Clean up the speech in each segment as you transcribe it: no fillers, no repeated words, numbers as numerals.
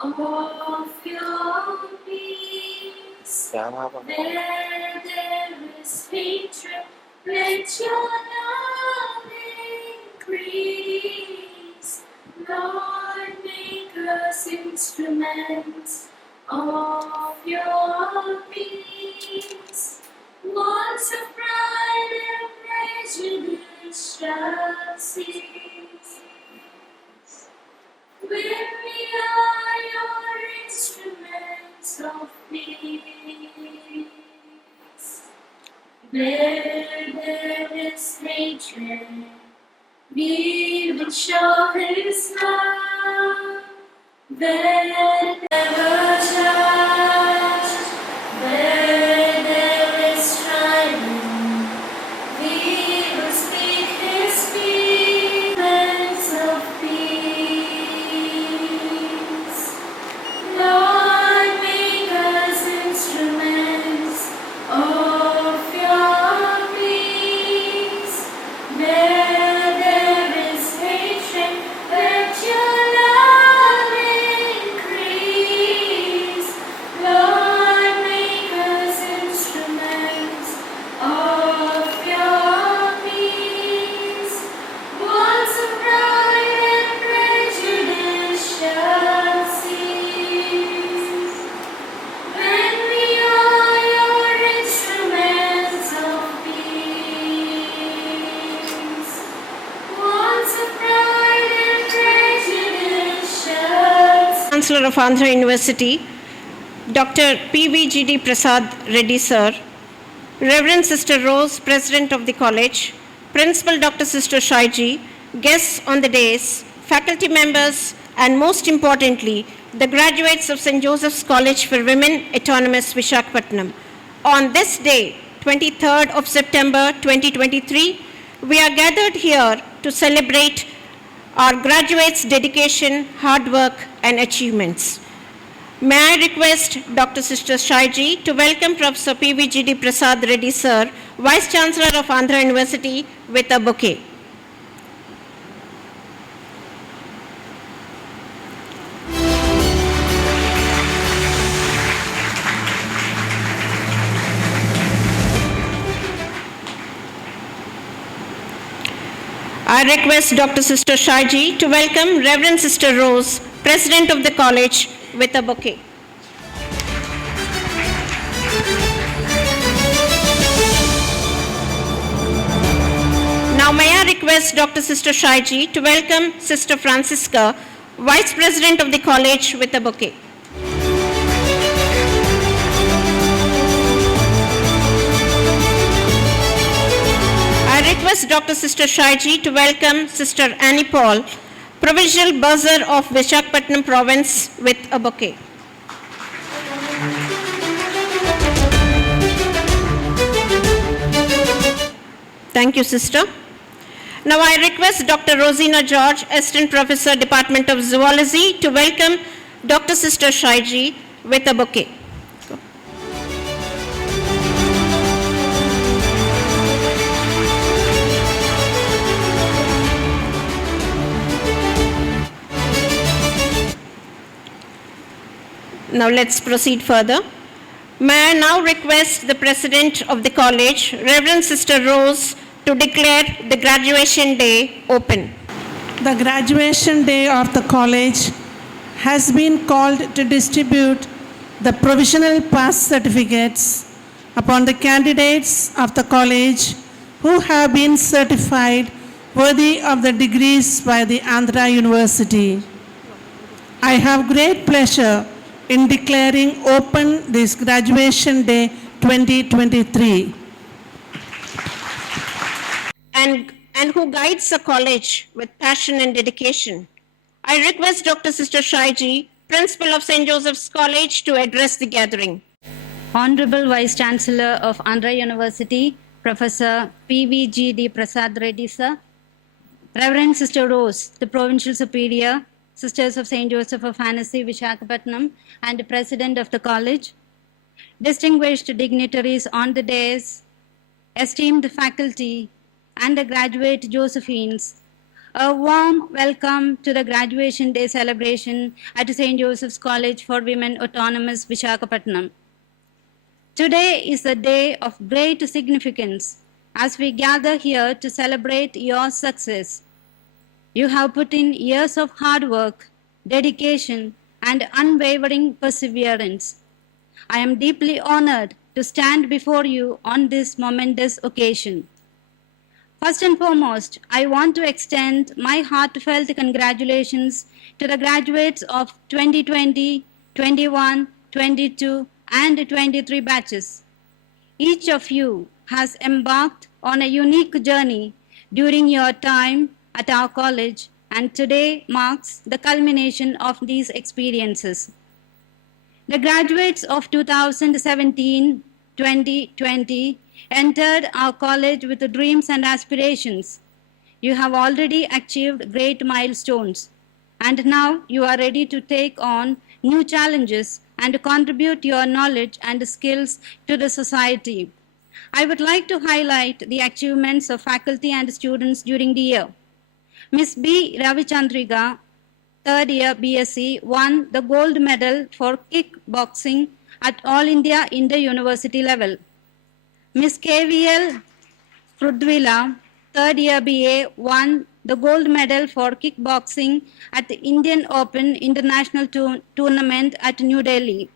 of your peace. Where there is hatred, let your love increase. Lord, make us instruments of your peace. Walls of pride and prejudice shall cease. When we are your instruments of peace. Where there is hatred, we will show His love. Where never judged, where there is striving, we will speak His peace of peace. Lord, make us instruments of your peace. Where there is hatred, let your love increase. Lord, make us instruments of your peace. Walls of pride and prejudice shall cease. When we are your instruments of peace. Walls of pride and prejudice shall cease. Chancellor of Andhra University, Dr. P.V.G.D. Prasad Reddy Sir, Reverend Sister Rose, President of the College, Principal Dr. Sister Shaiji, guests on the days, faculty members, and most importantly, the graduates of St. Joseph's College for Women, Autonomous, Visakhapatnam. On this day, 23rd of September 2023, we are gathered here to celebrate our graduates' dedication, hard work, and achievements. May I request Dr. Sister Shaiji to welcome Professor P.V.G.D. Prasad Reddy Sir, Vice Chancellor of Andhra University, with a bouquet. I request Dr. Sister Shaiji to welcome Reverend Sister Rose, President of the College, with a bouquet. Now may I request Dr. Sister Shaiji to welcome Sister Francisca, Vice President of the College, with a bouquet. I request Dr. Sister Shaiji to welcome Sister Annie Paul, Provincial Bursar of Visakhapatnam Province, with a bouquet. Thank you, Sister. Now I request Dr. Rosina George, Assistant Professor, Department of Zoology, to welcome Dr. Sister Shaiji with a bouquet. Now let's proceed further. May I now request the President of the College, Reverend Sister Rose, to declare the graduation day open. The graduation day of the college has been called to distribute the provisional pass certificates upon the candidates of the college who have been certified worthy of the degrees by the Andhra University. I have great pleasure in declaring open this graduation day 2023. And who guides the college with passion and dedication. I request Dr. Sister Shaiji, Principal of St. Joseph's College, to address the gathering. Honorable Vice Chancellor of Andhra University, Professor P.V.G.D. Prasad Reddy Sir, Reverend Sister Rose, the Provincial Superior, Sisters of St. Joseph of Annecy, Visakhapatnam, and the President of the College, distinguished dignitaries on the dais, esteemed faculty, and the graduate Josephines, A warm welcome to the graduation day celebration at St. Joseph's College for Women Autonomous Visakhapatnam. Today is a day of great significance as we gather here to celebrate your success. You have put in years of hard work, dedication, and unwavering perseverance. I am deeply honored to stand before you on this momentous occasion. First and foremost, I want to extend my heartfelt congratulations to the graduates of 2020, 21, 22, and 23 batches. Each of you has embarked on a unique journey during your time at our college, and today marks the culmination of these experiences. The graduates of 2017 2020 entered our college with dreams and aspirations. You have already achieved great milestones, and now you are ready to take on new challenges and contribute your knowledge and skills to the society. I would like to highlight the achievements of faculty and students during the year. Ms. B. Ravichandriga, third year BSc, won the gold medal for kickboxing at All India Inter-University level. Ms. KVL Prudvila, third year BA, won the gold medal for kickboxing at the Indian Open International Tournament at New Delhi.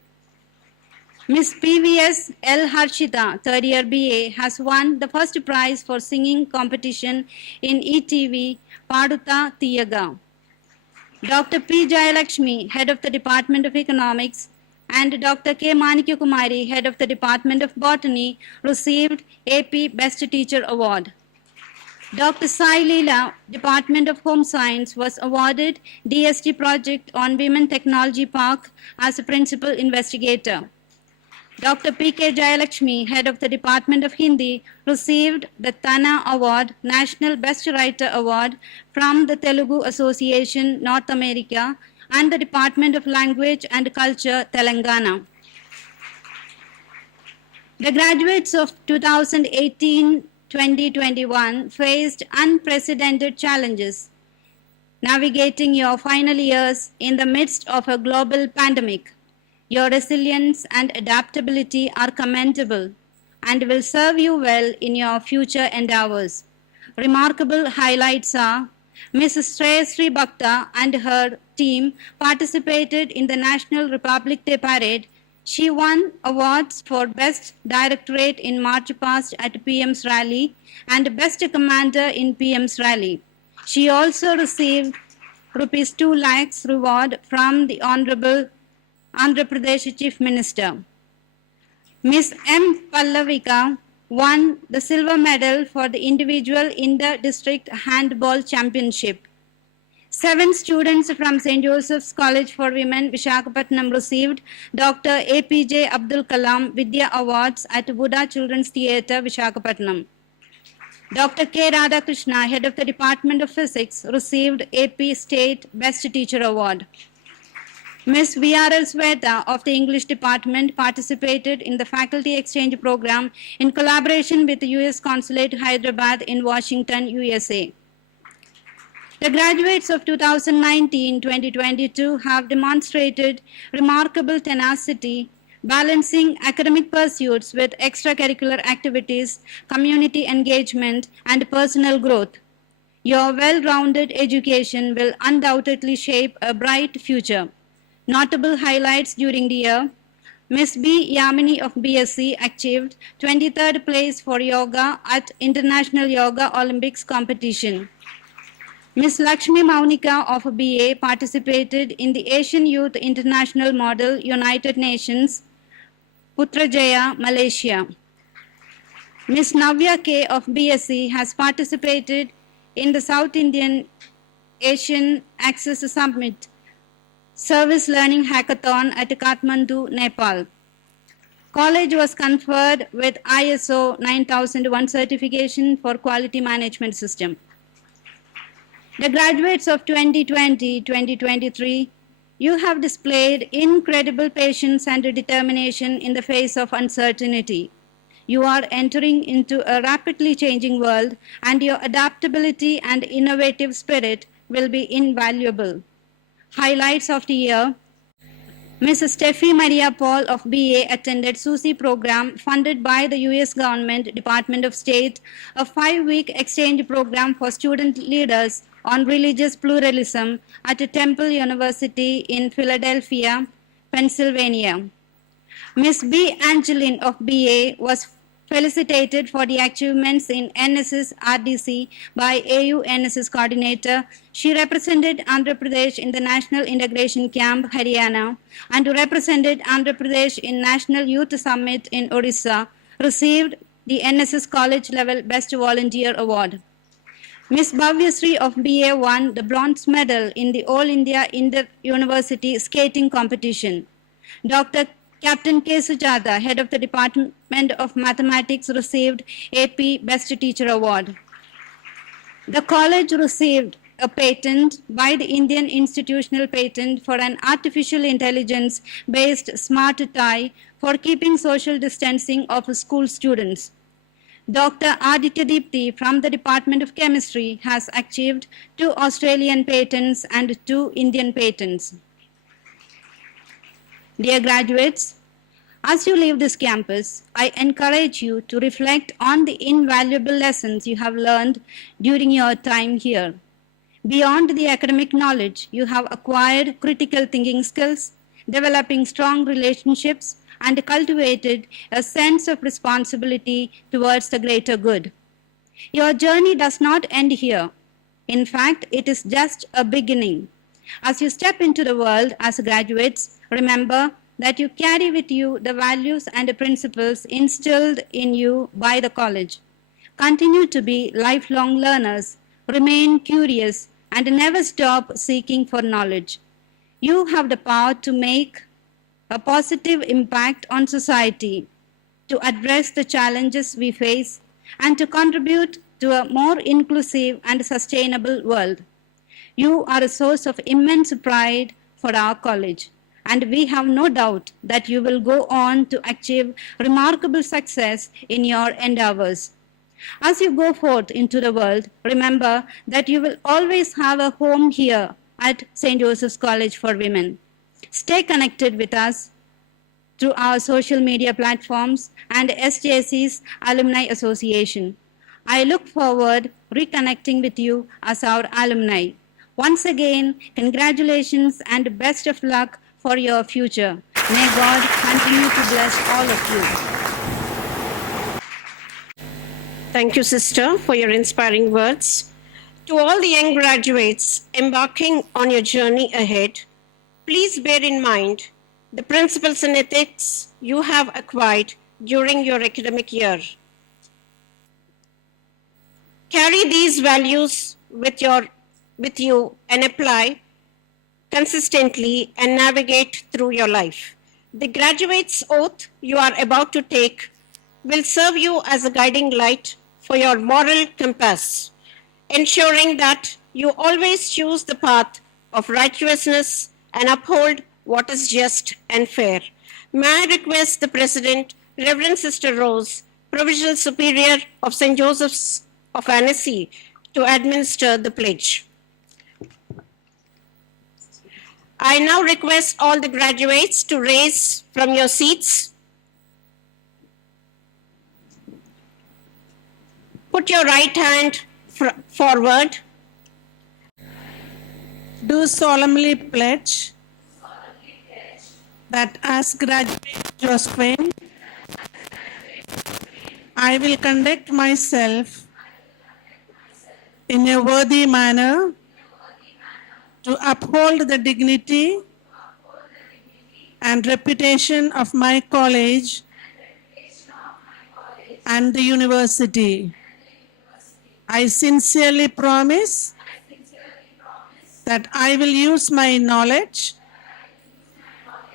Ms. PVS L. Harshita, third year BA, has won the first prize for singing competition in ETV Paduta Tiyaga. Dr. P. Jayalakshmi, head of the Department of Economics, and Dr. K. Manikyakumari, head of the Department of Botany, received AP Best Teacher Award. Dr. Sai Leela, Department of Home Science, was awarded DST project on Women Technology Park as a principal investigator. Dr. P.K. Jayalakshmi, head of the Department of Hindi, received the Tana Award, National Best Writer Award from the Telugu Association, North America, and the Department of Language and Culture, Telangana. The graduates of 2018-2021 faced unprecedented challenges, navigating your final years in the midst of a global pandemic. Your resilience and adaptability are commendable and will serve you well in your future endeavors. Remarkable highlights are Mrs. Shreyasri Bhakta and her team participated in the National Republic Day Parade. She won awards for Best Directorate in March Past at PM's Rally and Best Commander in PM's Rally. She also received Rs 2 lakhs reward from the Honorable Andhra Pradesh Chief Minister. Ms. M. Pallavika won the silver medal for the individual inter-district handball championship. 7 students from St. Joseph's College for Women, Visakhapatnam received Dr. APJ Abdul Kalam Vidya Awards at Buddha Children's Theatre, Visakhapatnam. Dr. K. Radhakrishna, head of the Department of Physics, received AP State Best Teacher Award. Ms. VRL Sweta of the English Department participated in the faculty exchange program in collaboration with the U.S. Consulate Hyderabad in Washington, USA. The graduates of 2019-2022 have demonstrated remarkable tenacity, balancing academic pursuits with extracurricular activities, community engagement, and personal growth. Your well-rounded education will undoubtedly shape a bright future. Notable highlights during the year: Ms. B. Yamini of BSc achieved 23rd place for yoga at International Yoga Olympics competition. Ms. Lakshmi Maunika of BA participated in the Asian Youth International Model United Nations, Putrajaya, Malaysia. Ms. Navya K. of BSc has participated in the South Indian Asian Access Summit Service Learning Hackathon at Kathmandu, Nepal. College was conferred with ISO 9001 certification for quality management system. The graduates of 2020-2023, you have displayed incredible patience and determination in the face of uncertainty. You are entering into a rapidly changing world, and your adaptability and innovative spirit will be invaluable. Highlights of the year: Ms. Steffi Maria Paul of BA attended SUSI program funded by the US government, Department of State, a 5-week exchange program for student leaders on religious pluralism at Temple University in Philadelphia, Pennsylvania. Ms. B. Angeline of BA was felicitated for the achievements in NSS RDC by AU NSS coordinator. She represented Andhra Pradesh in the National Integration Camp, Haryana, and represented Andhra Pradesh in National Youth Summit in Odisha, received the NSS College Level Best Volunteer Award. Ms. Bhavyasri of BA won the bronze medal in the All India Inter-University Skating Competition. Dr. Captain K. Sujata, head of the Department of Mathematics, received AP Best Teacher Award. The college received a patent by the Indian Institutional Patent for an artificial intelligence-based smart tie for keeping social distancing of school students. Dr. Aditya Deepti from the Department of Chemistry has achieved 2 Australian patents and 2 Indian patents. Dear graduates, as you leave this campus, I encourage you to reflect on the invaluable lessons you have learned during your time here. Beyond the academic knowledge, you have acquired critical thinking skills, developing strong relationships, and cultivated a sense of responsibility towards the greater good. Your journey does not end here. In fact, it is just a beginning. As you step into the world as graduates, remember that you carry with you the values and the principles instilled in you by the college. Continue to be lifelong learners, remain curious, and never stop seeking for knowledge. You have the power to make a positive impact on society, to address the challenges we face, and to contribute to a more inclusive and sustainable world. You are a source of immense pride for our college, and we have no doubt that you will go on to achieve remarkable success in your endeavors. As you go forth into the world, remember that you will always have a home here at St. Joseph's College for Women. Stay connected with us through our social media platforms and SJC's Alumni Association. I look forward reconnecting with you as our alumni. Once again, congratulations and best of luck for your future. May God continue to bless all of you. Thank you, sister, for your inspiring words. To all the young graduates embarking on your journey ahead, please bear in mind the principles and ethics you have acquired during your academic year. Carry these values with you and apply consistently and navigate through your life. The graduate's oath you are about to take will serve you as a guiding light for your moral compass, ensuring that you always choose the path of righteousness and uphold what is just and fair. May I request the President, Reverend Sister Rose, Provincial Superior of St. Joseph's of Annecy, to administer the pledge. I now request all the graduates to raise from your seats. Put your right hand forward. Do solemnly pledge that as graduate Josephine, I will conduct myself in a worthy manner to uphold the dignity and reputation of my college and the university. I sincerely promise that I will use my knowledge,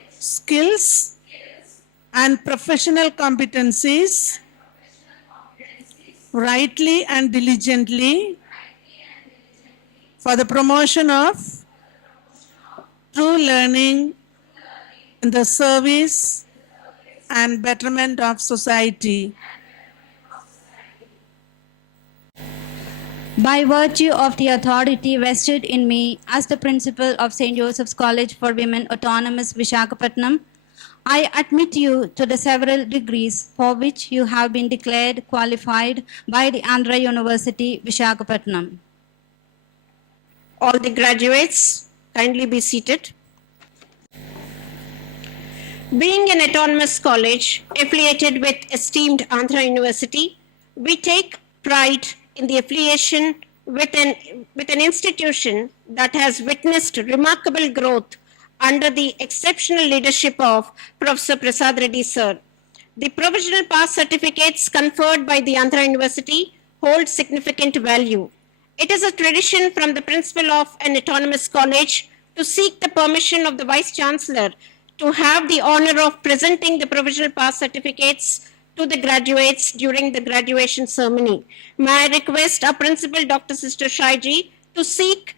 skills, and professional competencies rightly and diligently for the promotion of true learning in the service and betterment of society. by virtue of the authority vested in me as the principal of St. Joseph's College for Women Autonomous Visakhapatnam, I admit you to the several degrees for which you have been declared qualified by the Andhra University, Visakhapatnam. All the graduates, kindly be seated. Being an autonomous college affiliated with esteemed Andhra University, we take pride in the affiliation with an institution that has witnessed remarkable growth under the exceptional leadership of Professor Prasad Reddy sir. The provisional pass certificates conferred by the Andhra University hold significant value. It is a tradition from the principal of an autonomous college to seek the permission of the Vice Chancellor to have the honor of presenting the provisional pass certificates to the graduates during the graduation ceremony. May I request our principal, Dr. Sister Shaiji, to seek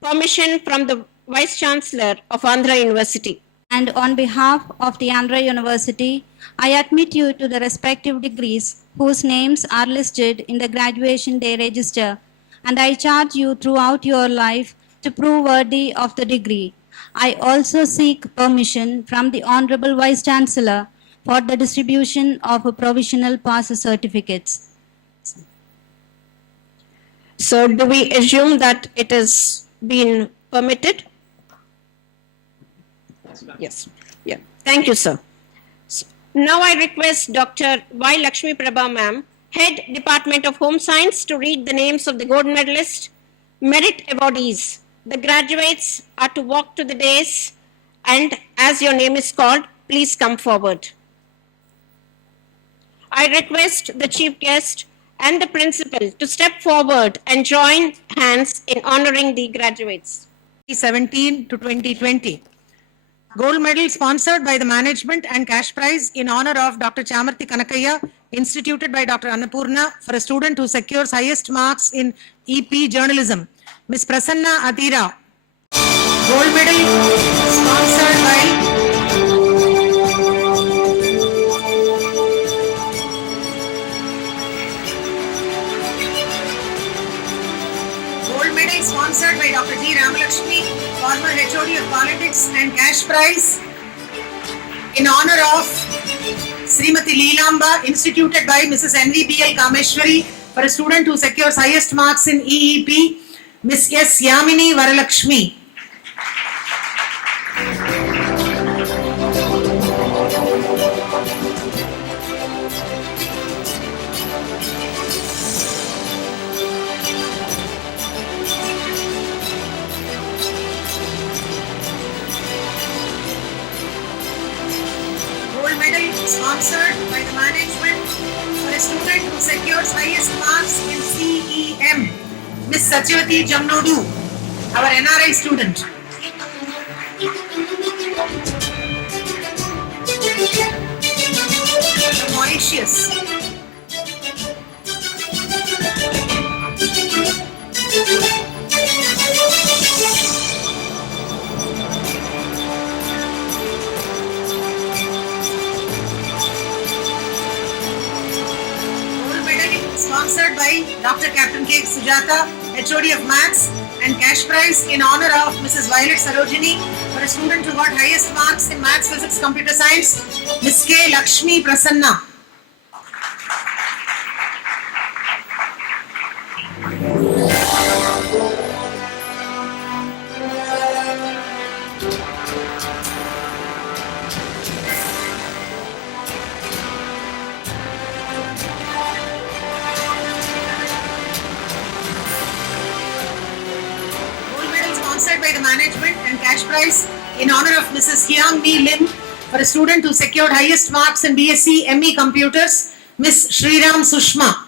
permission from the Vice Chancellor of Andhra University. And on behalf of the Andhra University, I admit you to the respective degrees whose names are listed in the graduation day register, and I charge you throughout your life to prove worthy of the degree. I also seek permission from the Honorable Vice Chancellor for the distribution of provisional pass certificates. So, do we assume that it has been permitted? Yes. Yeah. Thank you, sir. Now I request Dr. Y. Lakshmi Prabha ma'am, Head Department of Home Science, to read the names of the gold medalists, merit awardees. The graduates are to walk to the dais, and as your name is called, please come forward. I request the chief guest and the principal to step forward and join hands in honoring the graduates. 2017 to 2020. Gold medal sponsored by the management and cash prize in honor of Dr. Chamarthi Kanakaya, instituted by Dr. Annapurna for a student who secures highest marks in EP journalism. Ms. Prasanna Atira. Gold medal sponsored by Gold medal sponsored by Dr. G. Ramalakshmi, former HOD of Politics and cash prize in honor of Srimati Leelamba, instituted by Mrs. NVBL Kameshwari for a student who secures highest marks in EEP, Ms. S. Yamini Varalakshmi. Gold medal sponsored by the management for a student who secures highest marks in CEM, Ms. Satyavati Jamnodu, our NRI student. From Mauritius. Gold medal sponsored by Dr. Captain K. Sujata, HOD of Maths, and cash prize in honor of Mrs. Violet Sarojini for a student who got highest marks in Maths, Physics, Computer Science, Ms. K. Lakshmi Prasanna. Gold medal sponsored by the management and cash prize in honor of Mrs. Hyang Mi Lim for a student who secured highest marks in BSc ME Computers, Ms. Sriram Sushma.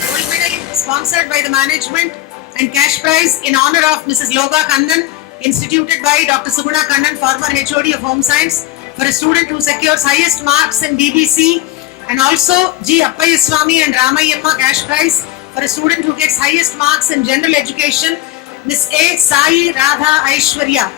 Gold medal sponsored by the management and cash prize in honor of Mrs. Loga Kandan, instituted by Dr. Suguna Kandan, former HOD of Home Science, for a student who secures highest marks in BBC, and also G. Appayaswamy and Ramayamma cash prize for a student who gets highest marks in general education, Miss A. Sai Radha Aishwarya.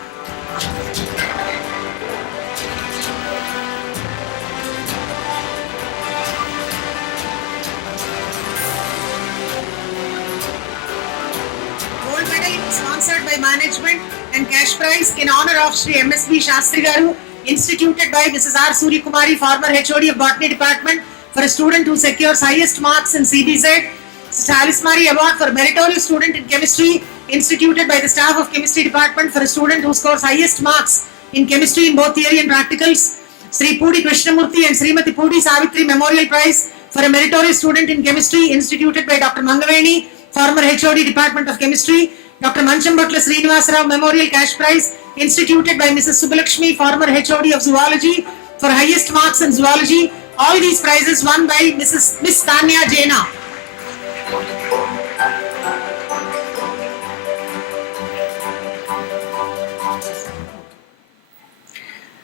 Gold medal sponsored by management and cash prize in honor of Sri MSB Shastri Garu, instituted by Mrs. R. Suri Kumari, former HOD of Botany Department, for a student who secures highest marks in CBZ. Alismari Award for meritorious student in chemistry, instituted by the staff of chemistry department for a student who scores highest marks in chemistry in both theory and practicals. Sri Pudi Krishnamurthy and Srimati Pudi Savitri Memorial Prize for a meritorious student in chemistry, instituted by Dr. Mangaveni, former HOD Department of Chemistry. Dr. Manchambatla Srinivasarao Memorial Cash Prize, instituted by Mrs. Subbalakshmi, former HOD of Zoology, for highest marks in zoology. All these prizes won by Miss Tanya Jaina.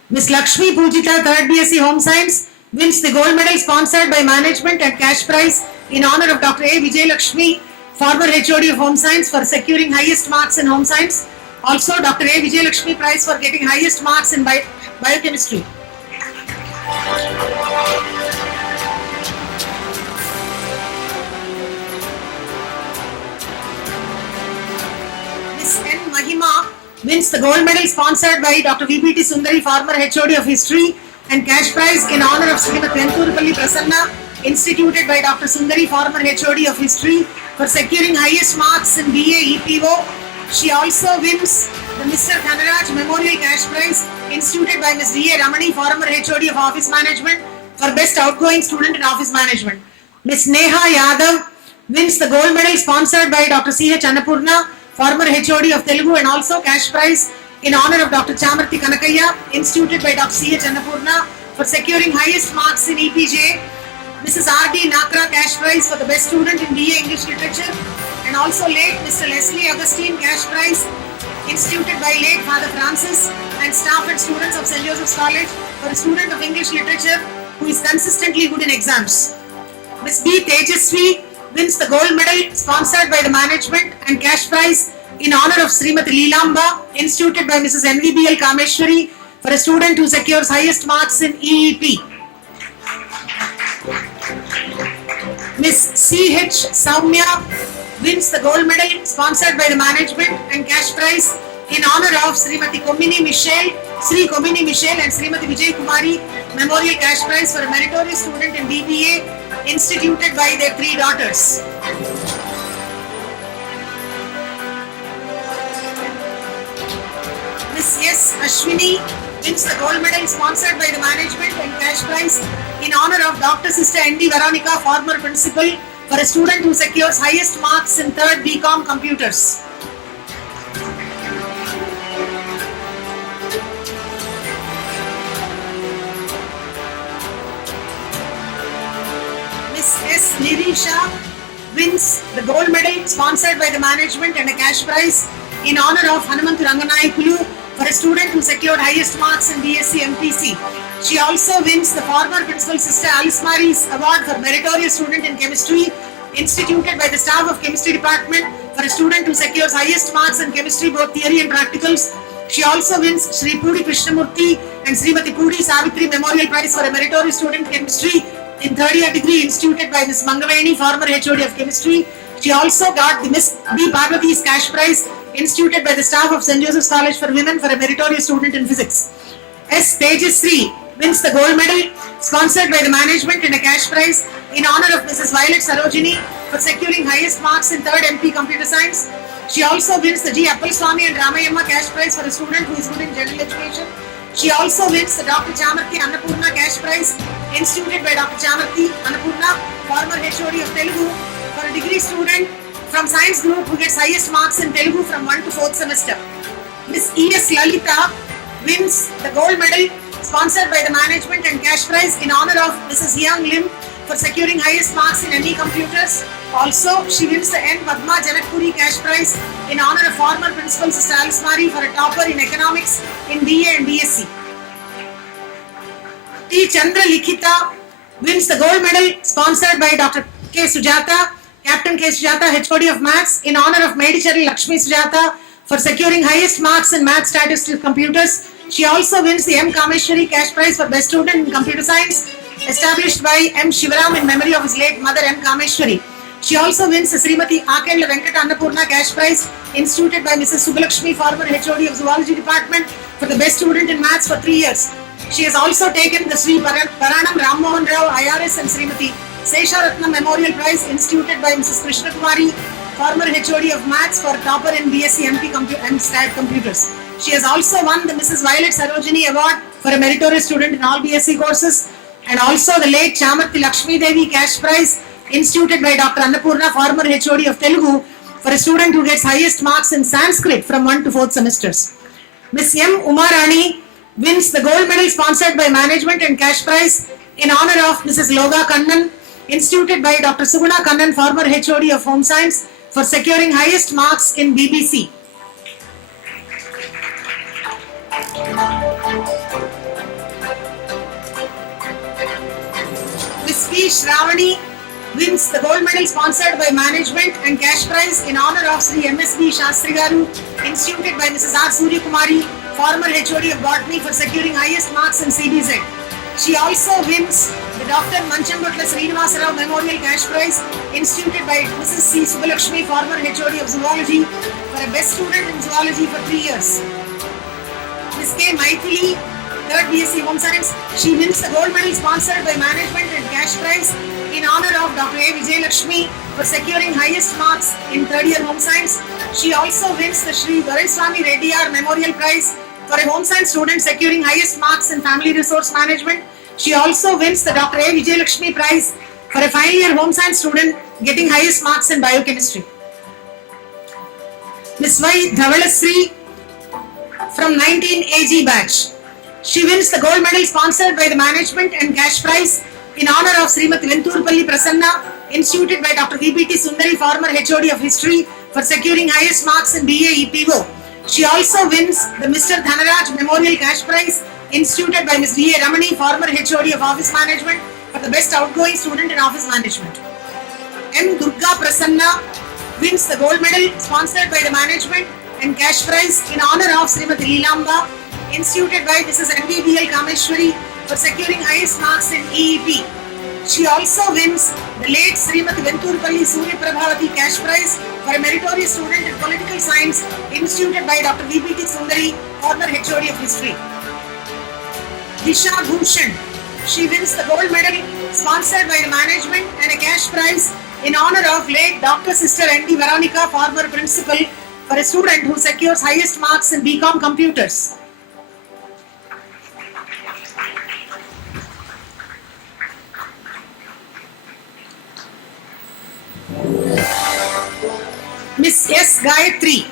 Miss Lakshmi Pujita, 3rd BSc Home Science, wins the gold medal sponsored by management and cash prize in honor of Dr. A. Vijay Lakshmi, former HOD of Home Science, for securing highest marks in Home Science. Also, Dr. A. Vijay Lakshmi Prize for getting highest marks in biochemistry. Miss N. Mahima wins the gold medal sponsored by Dr. VPT Sundari, former HOD of History, and cash prize in honor of Srimati Venturapalli Prasanna, instituted by Dr. Sundari, former HOD of History, for securing highest marks in BA EPO. She also wins the Mr. Dhanaraj Memorial Cash Prize, instituted by Ms. D.A. Ramani, former HOD of Office Management, for best outgoing student in Office Management. Ms. Neha Yadav wins the gold medal sponsored by Dr. C.H. Annapurna, former HOD of Telugu, and also cash prize in honor of Dr. Chamarthi Kanakaya, instituted by Dr. C.H. Annapurna, for securing highest marks in EPJ. Mrs. R.D. Nakra cash prize for the best student in BA English Literature, and also late Mr. Leslie Augustine cash prize, instituted by late Father Francis and staff and students of St. Joseph's College, for a student of English Literature who is consistently good in exams. Ms. B. Tejasvi wins the gold medal sponsored by the management and cash prize in honor of Srimati Leelamba, instituted by Mrs. NVBL Kameshwari, for a student who secures highest marks in EEP. Ms. C.H. Soumya wins the gold medal sponsored by the management and cash prize in honor of Srimati Komini Michelle, Sri Komini Michelle and Srimati Vijay Kumari Memorial Cash Prize for a meritorious student in BBA, instituted by their 3 daughters. Ms. S. Ashwini wins the gold medal sponsored by the management and cash prize in honor of Dr. Sister N.D. Veronica, former principal, for a student who secures highest marks in 3rd BCom Computers. Ms. S. Nirisha wins the gold medal sponsored by the management and a cash prize in honor of Hanumantu Ranganayakulu, for a student who secured highest marks in BSc MPC. She also wins the former principal Sister Alice Marie's Award for meritorious student in chemistry, instituted by the staff of chemistry department, for a student who secures highest marks in chemistry, both theory and practicals. She also wins Sri Pudi Krishnamurthy and Srimati Pudi Savitri Memorial Prize for a meritorious student in chemistry in 3rd year degree, instituted by Ms. Mangaveni, former HOD of chemistry. She also got the Miss B. Parvati's cash prize, instituted by the staff of St. Joseph's College for Women, for a meritorious student in physics. S. Tejasri wins the gold medal sponsored by the management and a cash prize in honor of Mrs. Violet Sarojini, for securing highest marks in 3rd MP Computer Science. She also wins the G. Appalswamy and Ramayamma cash prize for a student who is good in general education. She also wins the Dr. Chamarthi Annapurna cash prize, instituted by Dr. Chamarthi Annapurna, former HOD of Telugu, for a degree student from science group who gets highest marks in Telugu from 1 to 4th semester. Ms. E.S. Lalita wins the gold medal sponsored by the management and cash prize in honor of Mrs. Yang Lim, for securing highest marks in ME Computers. Also, she wins the N. Padma Janakpuri cash prize in honor of former principal Sister Alice Marie, for a topper in economics in BA and BSc. T. Chandra Likhita wins the gold medal sponsored by Dr. K. Sujata, Captain K. Sujata, HOD of Maths, in honor of Medichari Lakshmi Sujata for securing highest marks in Math Statistics Computers. She also wins the M. Kameshwari Cash Prize for Best Student in Computer Science, established by M. Shivaram in memory of his late mother M. Kameshwari. She also wins the Srimati Akendla Venkata Annapurna Cash Prize, instituted by Mrs. Subbalakshmi, former HOD of Zoology Department, for the Best Student in Maths for 3 years. She has also taken the Sri Paranam Ram Mohan Rao IRS and Srimati Sesharatnam Memorial Prize, instituted by Mrs. Krishna Kumari, former HOD of Maths, for topper in BSc MP Stat Computers. She has also won the Mrs. Violet Sarojini Award for a meritorious student in all BSc courses, and also the late Chamarthi Lakshmi Devi Cash Prize, instituted by Dr. Annapurna, former HOD of Telugu, for a student who gets highest marks in Sanskrit from 1 to 4th semesters. Ms. M. Umarani wins the gold medal sponsored by Management and Cash Prize in honor of Mrs. Loga Kannan, instituted by Dr. Suguna Kannan, former HOD of Home Science, for securing highest marks in BBC. Ms. P. Shravani wins the gold medal sponsored by Management and Cash Prize in honor of Sri MSB Shastri Garu, instituted by Mrs. R. Surya Kumari, former HOD of Botany, for securing highest marks in CBZ. She also wins the Dr. Manchambatla Srinivasa Rao Memorial Cash Prize, instituted by Mrs. C. Subbalakshmi, former HOD of Zoology, for a Best Student in Zoology for 3 years. Ms. K. Maithili, 3rd BSc Home Science, she wins the gold medal sponsored by Management and Cash Prize in honor of Dr. A. Vijay Lakshmi, for securing highest marks in 3rd year Home Science. She also wins the Sri Doraiswamy Reddyar Memorial Prize for a Home Science student securing highest marks in Family Resource Management. She also wins the Dr. A. Vijay Lakshmi Prize for a final year Home Science student getting highest marks in Biochemistry. Ms. Y. Dhavalasri from 19 AG batch. She wins the gold medal sponsored by the Management and Cash Prize in honor of Srimati Venturpalli Prasanna, instituted by Dr. VPT Sundari, former HOD of History, for securing highest marks in BA EPO. She also wins the Mr. Dhanaraj Memorial Cash Prize, instituted by Ms. D.A. Ramani, former HOD of Office Management, for the Best Outgoing Student in Office Management. M. Durga Prasanna wins the gold medal sponsored by the Management and Cash Prize in honor of Srimati Leelamba, instituted by Mrs. MBBL Kameshwari, for securing highest marks in EEP. She also wins the late Srimati Venturpalli Surya Prabhavati Cash Prize for a meritorious student in Political Science, instituted by Dr. VPT Sundari, former HOD of History. Disha Bhushan, she wins the gold medal sponsored by the Management and a Cash Prize in honor of late Dr. Sister N.D. Veronica, former Principal, for a student who secures highest marks in BCom Computers. Miss S. Gayatri,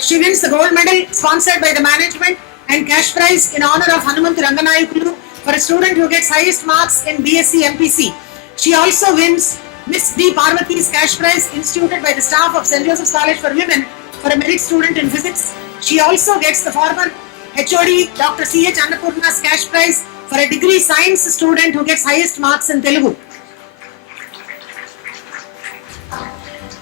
she wins the gold medal sponsored by the Management and Cash Prize in honor of Hanumanth Ranganayakulu, for a student who gets highest marks in BSc MPC. She also wins Miss D. Parvati's Cash Prize, instituted by the staff of St. Joseph's College for Women, for a merit student in physics. She also gets the former HOD Dr. C. H. Annapurna's Cash Prize for a degree science student who gets highest marks in Telugu.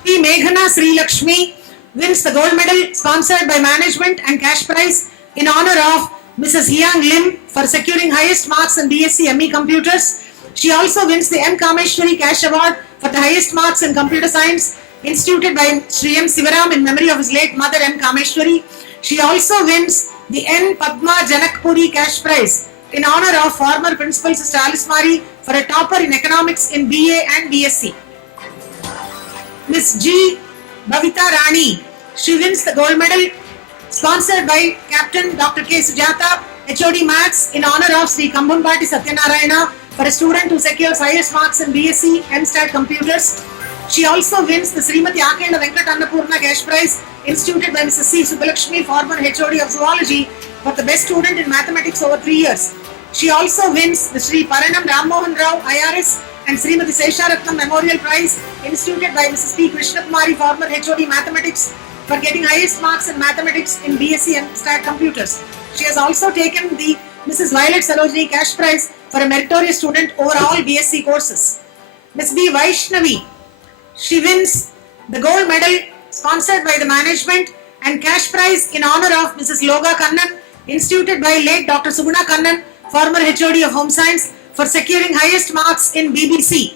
P. Meghana Sri Lakshmi wins the gold medal sponsored by Management and Cash Prize in honor of Mrs. Hyang Lim, for securing highest marks in BSc ME Computers. She also wins the M. Kameshwari Cash Award for the highest marks in Computer Science, instituted by Sri M. Sivaram in memory of his late mother M. Kameshwari. She also wins the N. Padma Janakpuri Cash Prize in honor of former Principal Sister Alice Mari, for a topper in Economics in BA and BSc. Miss G. Bhavita Rani, she wins the gold medal sponsored by Captain Dr. K. Sujata, HOD Maths, in honor of Sri Kambumpati Satyanarayana, for a student who secures highest marks in BSc MStat Computers. She also wins the Srimati Akendla Venkata Annapurna Cash Prize, instituted by Mrs. C. Subbalakshmi, former HOD of Zoology, for the best student in mathematics over 3 years. She also wins the Sri Paranam Ram Mohan Rao IRS and Srimati Sesharatnam Memorial Prize, instituted by Mrs. P. Krishna Kumari, former HOD Mathematics, for getting highest marks in mathematics in BSc MStat Computers. She has also taken the Mrs. Violet Sarojini Cash Prize for a meritorious student over all BSc courses. Ms. B. Vaishnavi She wins the gold medal sponsored by the management and cash prize in honor of Mrs. Loga Kannan, instituted by late Dr. Subuna Kannan, former HOD of Home Science, for securing highest marks in BBC.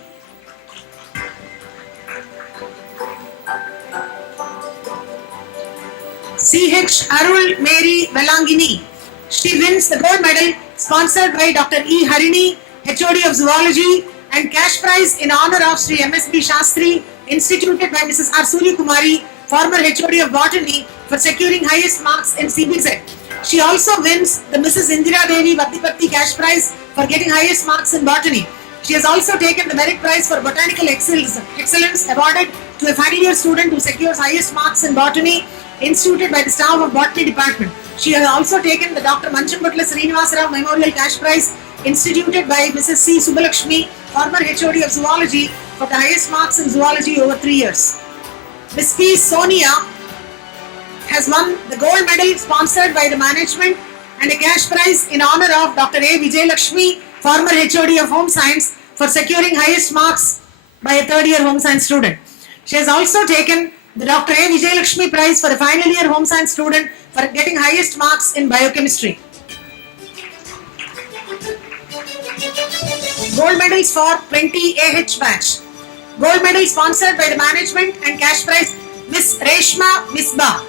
C.H. Arul Mary Velangini. She wins the gold medal sponsored by Dr. E. Harini, HOD of Zoology, and cash prize in honor of Sri M.S.B. Shastri, instituted by Mrs. R. Surya Kumari, former HOD of Botany, for securing highest marks in CBZ. She also wins the Mrs. Indira Devi Vaddipatti cash prize for getting highest marks in Botany. She has also taken the merit prize for botanical excellence awarded to a final year student who secures highest marks in Botany, instituted by the staff of Botany Department. She has also taken the Dr. Manchambatla Srinivasarao Memorial Cash Prize, instituted by Mrs. C. Subbalakshmi, former HOD of Zoology, for the highest marks in Zoology over 3 years. Ms. P. Sonia has won the gold medal sponsored by the management and a cash prize in honor of Dr. A. Vijayalakshmi, former HOD of Home Science, for securing highest marks by a third year Home Science student. She has also taken the Dr. A. Vijayalakshmi prize for a final year Home Science student for getting highest marks in biochemistry. Gold medals for 20 AH batch. Gold medal sponsored by the management and cash prize Miss Reshma Misbah.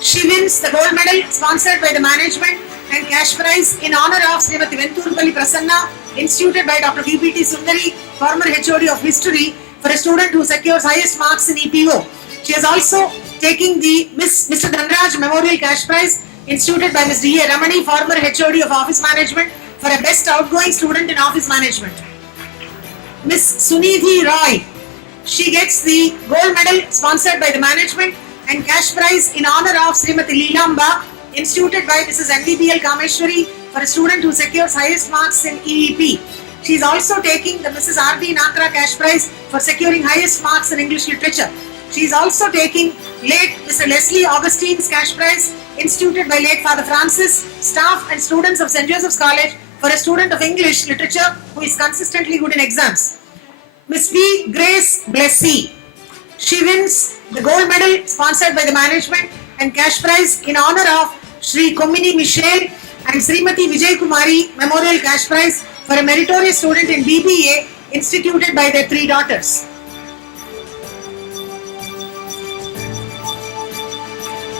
She wins the gold medal sponsored by the management and cash prize in honor of Srimati Venturupalli Prasanna, instituted by Dr. VPT Sundari, former HOD of History, for a student who secures highest marks in EPO. She is also taking the Mr. Dhanraj Memorial Cash Prize, instituted by Ms. D.A. Ramani, former HOD of Office Management, for a best outgoing student in Office Management. Ms. Sunidhi Roy. She gets the gold medal sponsored by the management and cash prize in honor of Srimati Leelamba, instituted by Mrs. NDBL Kameshwari, for a student who secures highest marks in EEP. She is also taking the Mrs. R.D. Nakra cash prize for securing highest marks in English literature. She is also taking late Mr. Leslie Augustine's cash prize, instituted by late Father Francis, staff and students of St. Joseph's College, for a student of English literature who is consistently good in exams. Miss V. Grace Blessy. She wins the gold medal sponsored by the management and cash prize in honor of Sri Komini Michelle and Srimati Vijay Kumari Memorial Cash Prize for a meritorious student in BBA, instituted by their 3 daughters.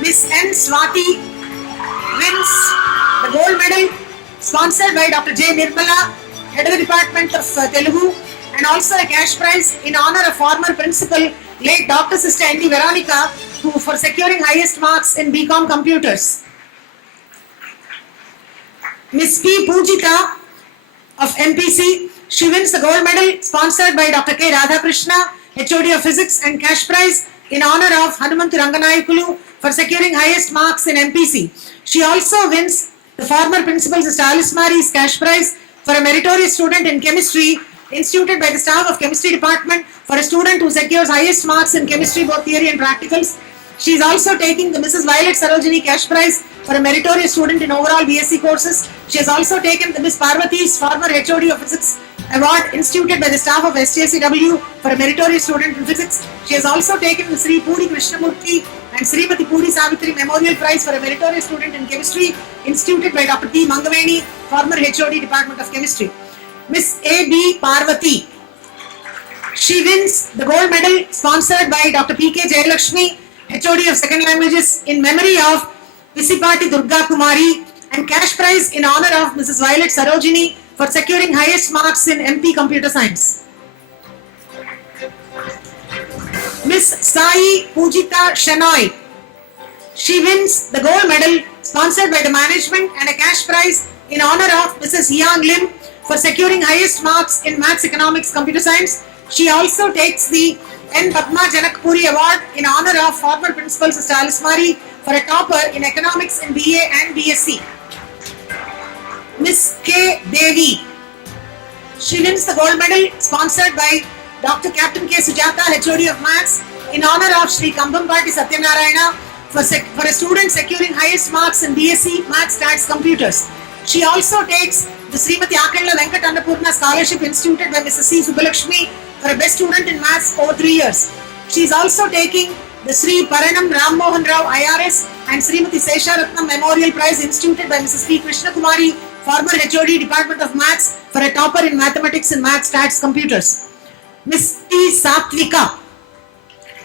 Miss N. Swati wins the gold medal sponsored by Dr. J. Nirmala, head of the Department of Telugu, and also a cash prize in honor of former principal, late Dr. Sister N.D. Veronica, who for securing highest marks in BCom Computers. Miss P. Pujita of MPC, she wins the gold medal sponsored by Dr. K. Radhakrishna, HOD of Physics, and cash prize in honor of Hanumantu Ranganayakulu for securing highest marks in MPC. She also wins the former principal Sister Alice Marie's cash prize for a meritorious student in chemistry, instituted by the staff of Chemistry Department, for a student who secures highest marks in chemistry, both theory and practicals. She is also taking the Mrs. Violet Sarojini cash prize for a meritorious student in overall BSc courses. She has also taken the Miss Parvati's former HOD of Physics award, instituted by the staff of SJCW, for a meritorious student in physics. She has also taken the Sri Puri Krishnamurti and Srimati Puri Savitri Memorial Prize for a meritorious student in chemistry, instituted by Dr. T. Mangaveni, former HOD Department of Chemistry. Miss A.B. Parvati. She wins the gold medal sponsored by Dr. P.K. Jayalakshmi, HOD of Second Languages, in memory of Visipati Durga Kumari, and cash prize in honor of Mrs. Violet Sarojini for securing highest marks in MP Computer Science. Miss Sai Pujita Shenoy. She wins the gold medal sponsored by the management and a cash prize in honor of Mrs. Yang Lim for securing highest marks in Maths, Economics, Computer Science. She also takes the N. Padma Janakpuri Award in honor of former Principal Sister Alice Mari for a topper in Economics in BA and BSc. Miss K. Devi. She wins the gold medal sponsored by Dr. Captain K. Sujata, HOD of Maths, in honor of Sri Kampampati Satyanarayana for a student securing highest marks in BSc Maths, Stats, Computers. She also takes the Srimati Akalla Venkat Annapurna Scholarship, instituted by Mrs. C. Subbalakshmi, for a best student in Maths over 3 years. She is also taking the Sri Paranam Ram Mohan Rao IRS and Srimati Sesharatnam Memorial Prize instituted by Mrs. P. Krishna Kumari, former HOD Department of Maths, for a topper in mathematics and maths, stats, computers. Miss T. Satvika.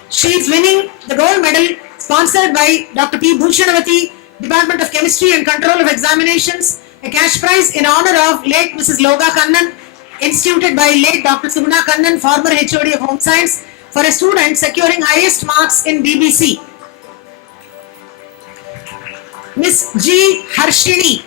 She is winning the gold medal sponsored by Dr. P. Bhushanavati, Department of Chemistry and Control of Examinations, a cash prize in honor of late Mrs. Loga Kannan, instituted by late Dr. Subna Kannan, former HOD of Home Science, for a student securing highest marks in BBC. Miss G. Harshini.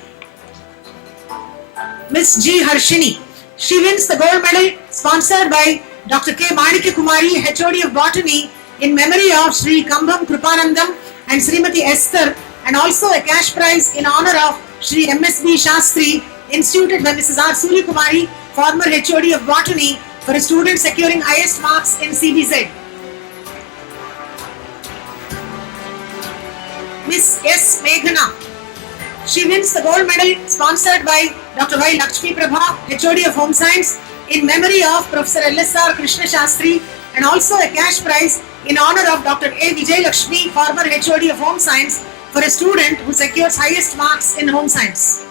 Miss G. Harshini. She wins the gold medal sponsored by Dr. K. Manikya Kumari, HOD of Botany, in memory of Sri Kambam Krupanandam and Srimati Esther, and also a cash prize in honor of Sri MSB Shastri, instituted by Mrs. R. Suri Kumari, former HOD of Botany, for a student securing highest marks in CBZ. Miss S. Meghana. She wins the gold medal sponsored by Dr. Y. Lakshmi Prabha, HOD of Home Science, in memory of Professor L.S.R. Krishna Shastri, and also a cash prize in honor of Dr. A. Vijay Lakshmi, former HOD of Home Science, for a student who secures highest marks in Home Science.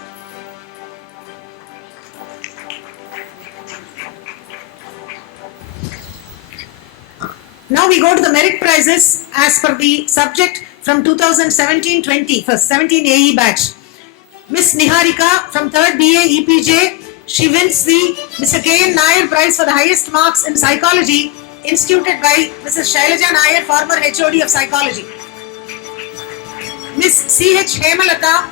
Now we go to the merit prizes as per the subject from 2017-20, first 17 AE batch. Miss Niharika from 3rd BA EPJ, she wins the Mr. K.N. Nair prize for the highest marks in psychology, instituted by Mrs. Shailaja Nair, former HOD of psychology. Miss C.H. Hemalata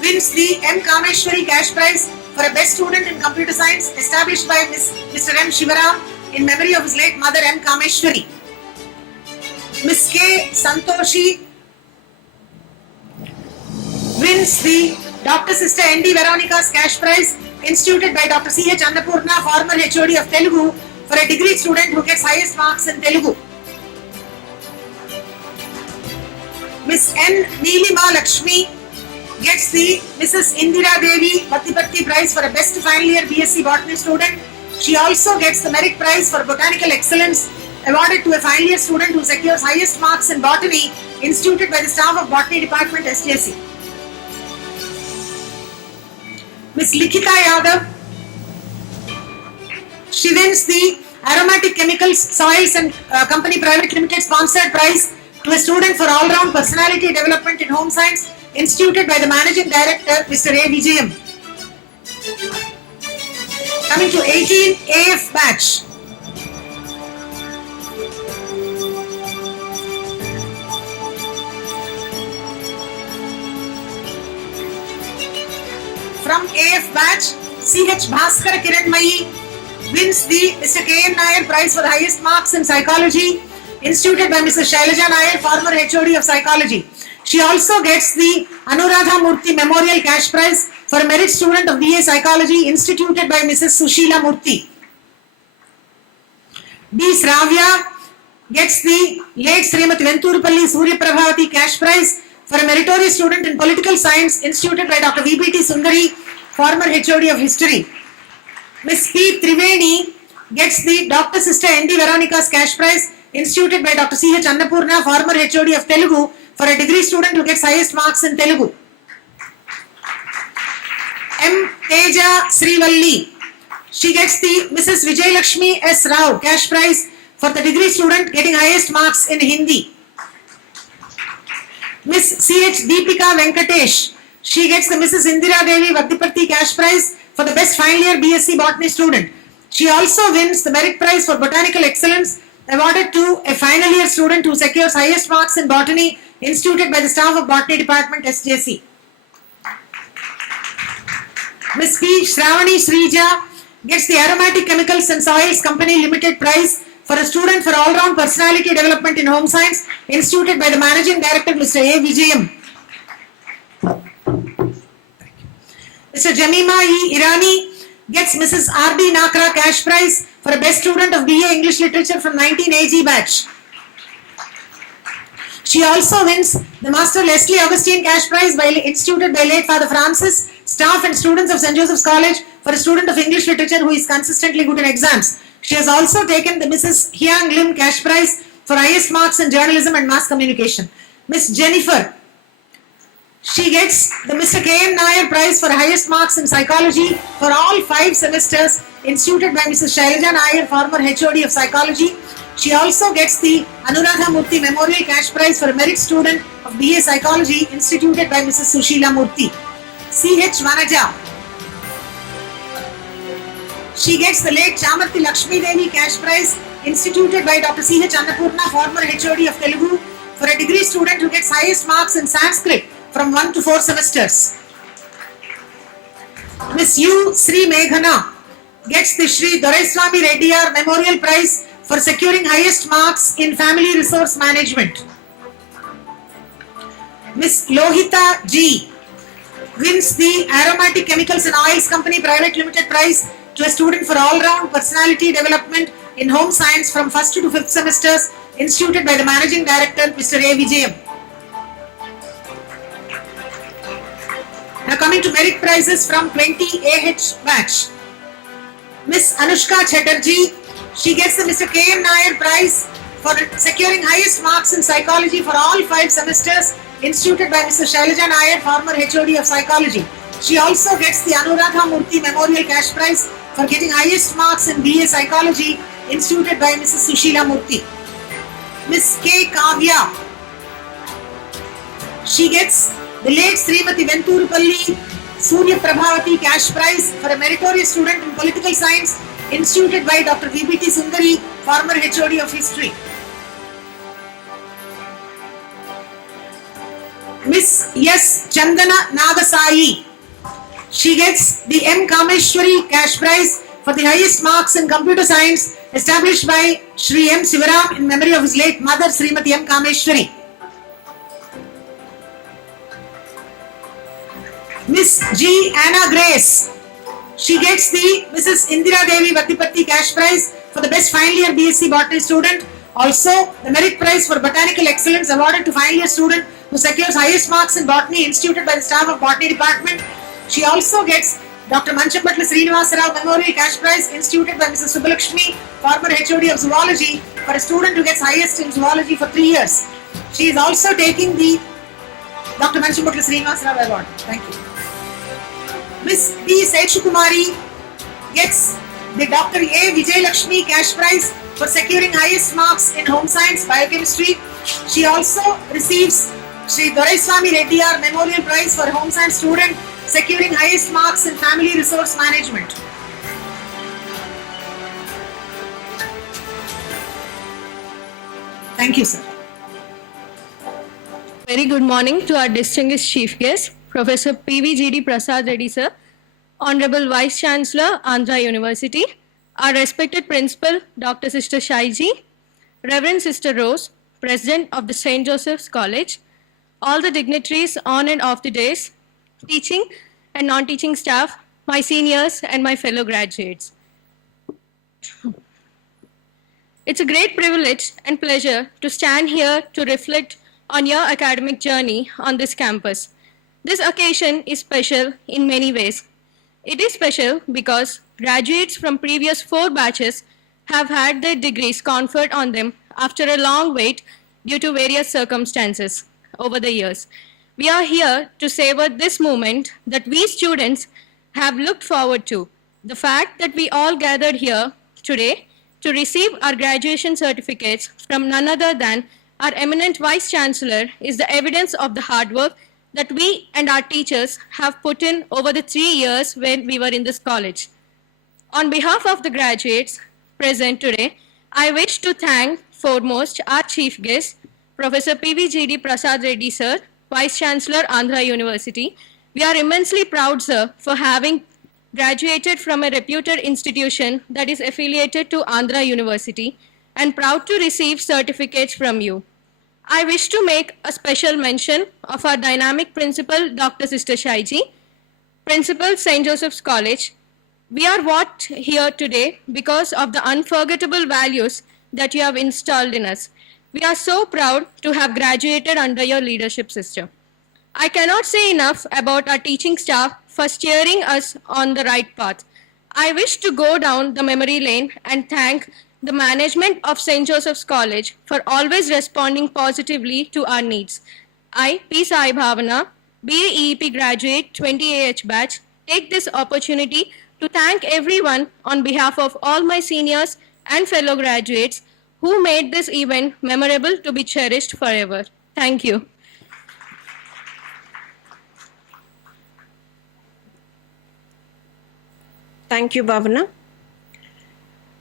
wins the M. Kameshwari cash prize for a best student in computer science, established by Mr. M. Shivaram in memory of his late mother M. Kameshwari. Miss K. Santoshi wins the Dr. Sister N.D. Veronica's cash prize, instituted by Dr. C.H. Annapurna, former HOD of Telugu, for a degree student who gets highest marks in Telugu. Miss N. Neelima Lakshmi gets the Mrs. Indira Devi Bhattipatti prize for a best final year BSc botany student. She also gets the merit prize for botanical excellence, awarded to a final year student who secures highest marks in botany, instituted by the staff of botany department SJC. Miss Likita Yadav, she wins the Aromatic Chemicals Soils and Company Private Limited sponsored prize to a student for all-round personality development in home science, instituted by the managing director Mr. A. Vijayam. Coming to 18 AF batch. From AF batch, CH Bhaskar Kiranmayi wins the Mr. K.N. Nair prize for the highest marks in psychology, instituted by Mrs. Shailaja Nair, former HOD of psychology. She also gets the Anuradha Murthy Memorial Cash Prize for a merit student of BA Psychology, instituted by Mrs. Sushila Murthy. D. Sravya gets the late Srimati Venturupalli Surya Prabhavati Cash Prize for a meritorious student in political science, instituted by Dr. V.B.T. Sundari, former HOD of history. Miss P. Triveni gets the Dr. Sister N.D. Veronica's Cash Prize, instituted by Dr. C.H. Annapurna, former HOD of Telugu, for a degree student who gets highest marks in Telugu. M. Teja Srivalli, she gets the Mrs. Vijay Lakshmi S. Rao Cash Prize for the degree student getting highest marks in Hindi. Miss C.H. Deepika Venkatesh, she gets the Mrs. Indira Devi Vaddipatti Cash Prize for the best final year BSc Botany student. She also wins the merit prize for botanical excellence, awarded to a final year student who secures highest marks in botany, instituted by the staff of botany department SJC. Miss P. Shravani Srija gets the Aromatic Chemicals and Soils Company Limited prize for a student for all-round personality development in home science, instituted by the managing director Mr. A. Vijayam. Mr. Jamima E. Irani gets Mrs. R.D. Nakra Cash Prize for a best student of BA English Literature from 19 AG batch. She also wins the Master Leslie Augustine Cash Prize instituted by late Father Francis, staff and students of St. Joseph's College, for a student of English Literature who is consistently good in exams. She has also taken the Mrs. Hyang Lim Cash Prize for highest marks in journalism and mass communication. Miss Jennifer, she gets the Mr. K.M. Nair Prize for highest marks in psychology for all 5 semesters instituted by Mrs. Shailaja Nair, former HOD of psychology. She also gets the Anuradha Murthy Memorial Cash Prize for a merit student of BA Psychology instituted by Mrs. Sushila Murthy. C.H. Vanaja, she gets the late Chamarthi Lakshmi Devi Cash Prize instituted by Dr. C.H. Annapurna, former HOD of Telugu, for a degree student who gets highest marks in Sanskrit from 1 to 4 semesters. Miss U. Sri Meghana gets the Sri Doraiswamy Reddyar Memorial Prize for securing highest marks in Family Resource Management. Miss Lohita G wins the Aromatic Chemicals and Oils Company Private Limited Prize to a student for all-round personality development in home science from 1st to 5th semesters instituted by the Managing Director, Mr. A. Vijayam. Now coming to merit prizes from 20 AH batch. Miss Anushka Chatterjee, she gets the Mr. K.M. Nair Prize for securing highest marks in psychology for all 5 semesters instituted by Mr. Shailaja Nair, former HOD of psychology. She also gets the Anuradha Murthy Memorial Cash Prize for getting highest marks in BA Psychology instituted by Mrs. Sushila Murthy. Miss K. Kavya, she gets the late Srimati Venturupalli Surya Prabhavati Cash Prize for a meritorious student in political science instituted by Dr. VBT Sundari, former HOD of history. Miss S. Chandana Nagasai, she gets the M. Kameshwari Cash Prize for the highest marks in computer science established by Shri M. Sivaram in memory of his late mother Srimati M. Kameshwari. Miss G. Anna Grace, she gets the Mrs. Indira Devi Vattipatti Cash Prize for the best final year BSc Botany student. Also, the merit prize for botanical excellence awarded to final year student who secures highest marks in botany instituted by the staff of botany department. She also gets Dr. Manchampatla Srinivasa Rao Memorial Cash Prize instituted by Mrs. Subbalakshmi, former HOD of zoology, for a student who gets highest in zoology for 3 years. She is also taking the Dr. Manchampatla Srinivasa Rao Award. Thank you. Miss P. Seshukumari gets the Dr. A. Vijay Lakshmi Cash Prize for securing highest marks in home science biochemistry. She also receives Sri Doraiswamy Reddyar Memorial Prize for home science student securing highest marks in family resource management. Thank you, sir. Very good morning to our distinguished chief guest, Professor PVGD Prasad Reddy sir, Honorable Vice Chancellor, Andhra University, our respected Principal, Dr. Sister Shaiji, Reverend Sister Rose, President of the St. Joseph's College, all the dignitaries on and off the days, teaching and non-teaching staff, my seniors and my fellow graduates. It's a great privilege and pleasure to stand here to reflect on your academic journey on this campus. This occasion is special in many ways. It is special because graduates from previous 4 batches have had their degrees conferred on them after a long wait due to various circumstances over the years. We are here to savor this moment that we students have looked forward to. The fact that we all gathered here today to receive our graduation certificates from none other than our eminent Vice Chancellor is the evidence of the hard work that we and our teachers have put in over the 3 years when we were in this college. On behalf of the graduates present today, I wish to thank foremost our chief guest, Professor PVGD Prasad Reddy sir, Vice Chancellor, Andhra University. We are immensely proud, sir, for having graduated from a reputed institution that is affiliated to Andhra University and proud to receive certificates from you. I wish to make a special mention of our dynamic principal, Dr. Sister Shaiji, Principal, St. Joseph's College. We are what here today because of the unforgettable values that you have installed in us. We are so proud to have graduated under your leadership, sister. I cannot say enough about our teaching staff for steering us on the right path. I wish to go down the memory lane and thank the management of St. Joseph's College for always responding positively to our needs. I, P. Sai Bhavana, BA EEP graduate 20AH batch, take this opportunity to thank everyone on behalf of all my seniors and fellow graduates who made this event memorable to be cherished forever. Thank you. Thank you, Bhavana.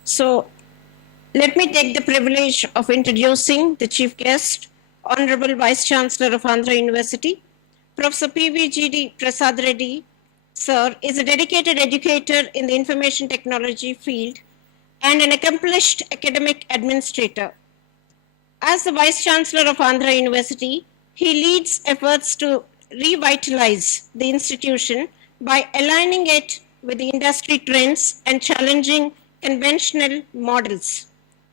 So, let me take the privilege of introducing the chief guest, Honorable Vice Chancellor of Andhra University. Professor PVGD Prasad Reddy, sir, is a dedicated educator in the information technology field and an accomplished academic administrator. As the Vice Chancellor of Andhra University, he leads efforts to revitalize the institution by aligning it with the industry trends and challenging conventional models.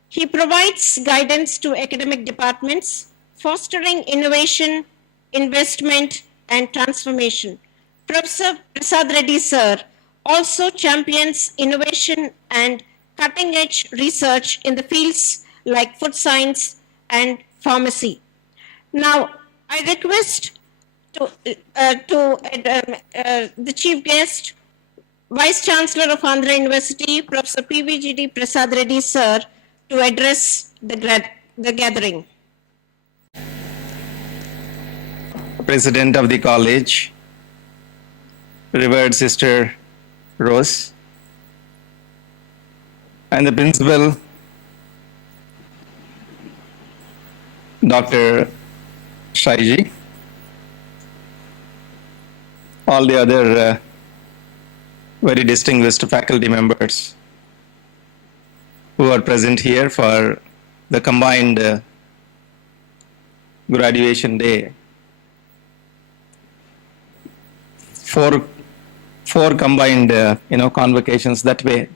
He provides guidance to academic departments, fostering innovation, investment, and transformation. Professor Prasad Reddy, sir, also champions innovation and cutting-edge research in the fields like food science and pharmacy. Now, I request the chief guest, Vice Chancellor of Andhra University, Professor PVGD Prasad Reddy, sir, to address the gathering. President of the college, revered Sister Rose, and the principal, Dr. Shaiji, all the other very distinguished faculty members who are present here for the combined graduation day. Four combined convocations that way.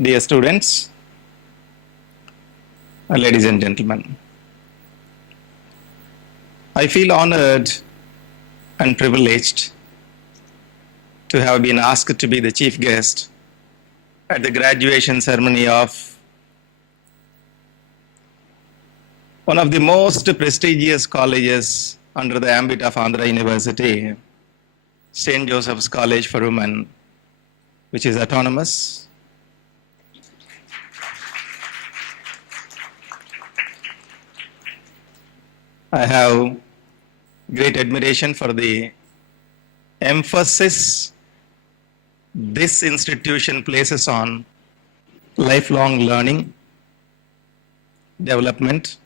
Dear students, ladies and gentlemen, I feel honored and privileged to have been asked to be the chief guest at the graduation ceremony of one of the most prestigious colleges under the ambit of Andhra University, St. Joseph's College for Women, which is autonomous. I have great admiration for the emphasis this institution places on lifelong learning, development,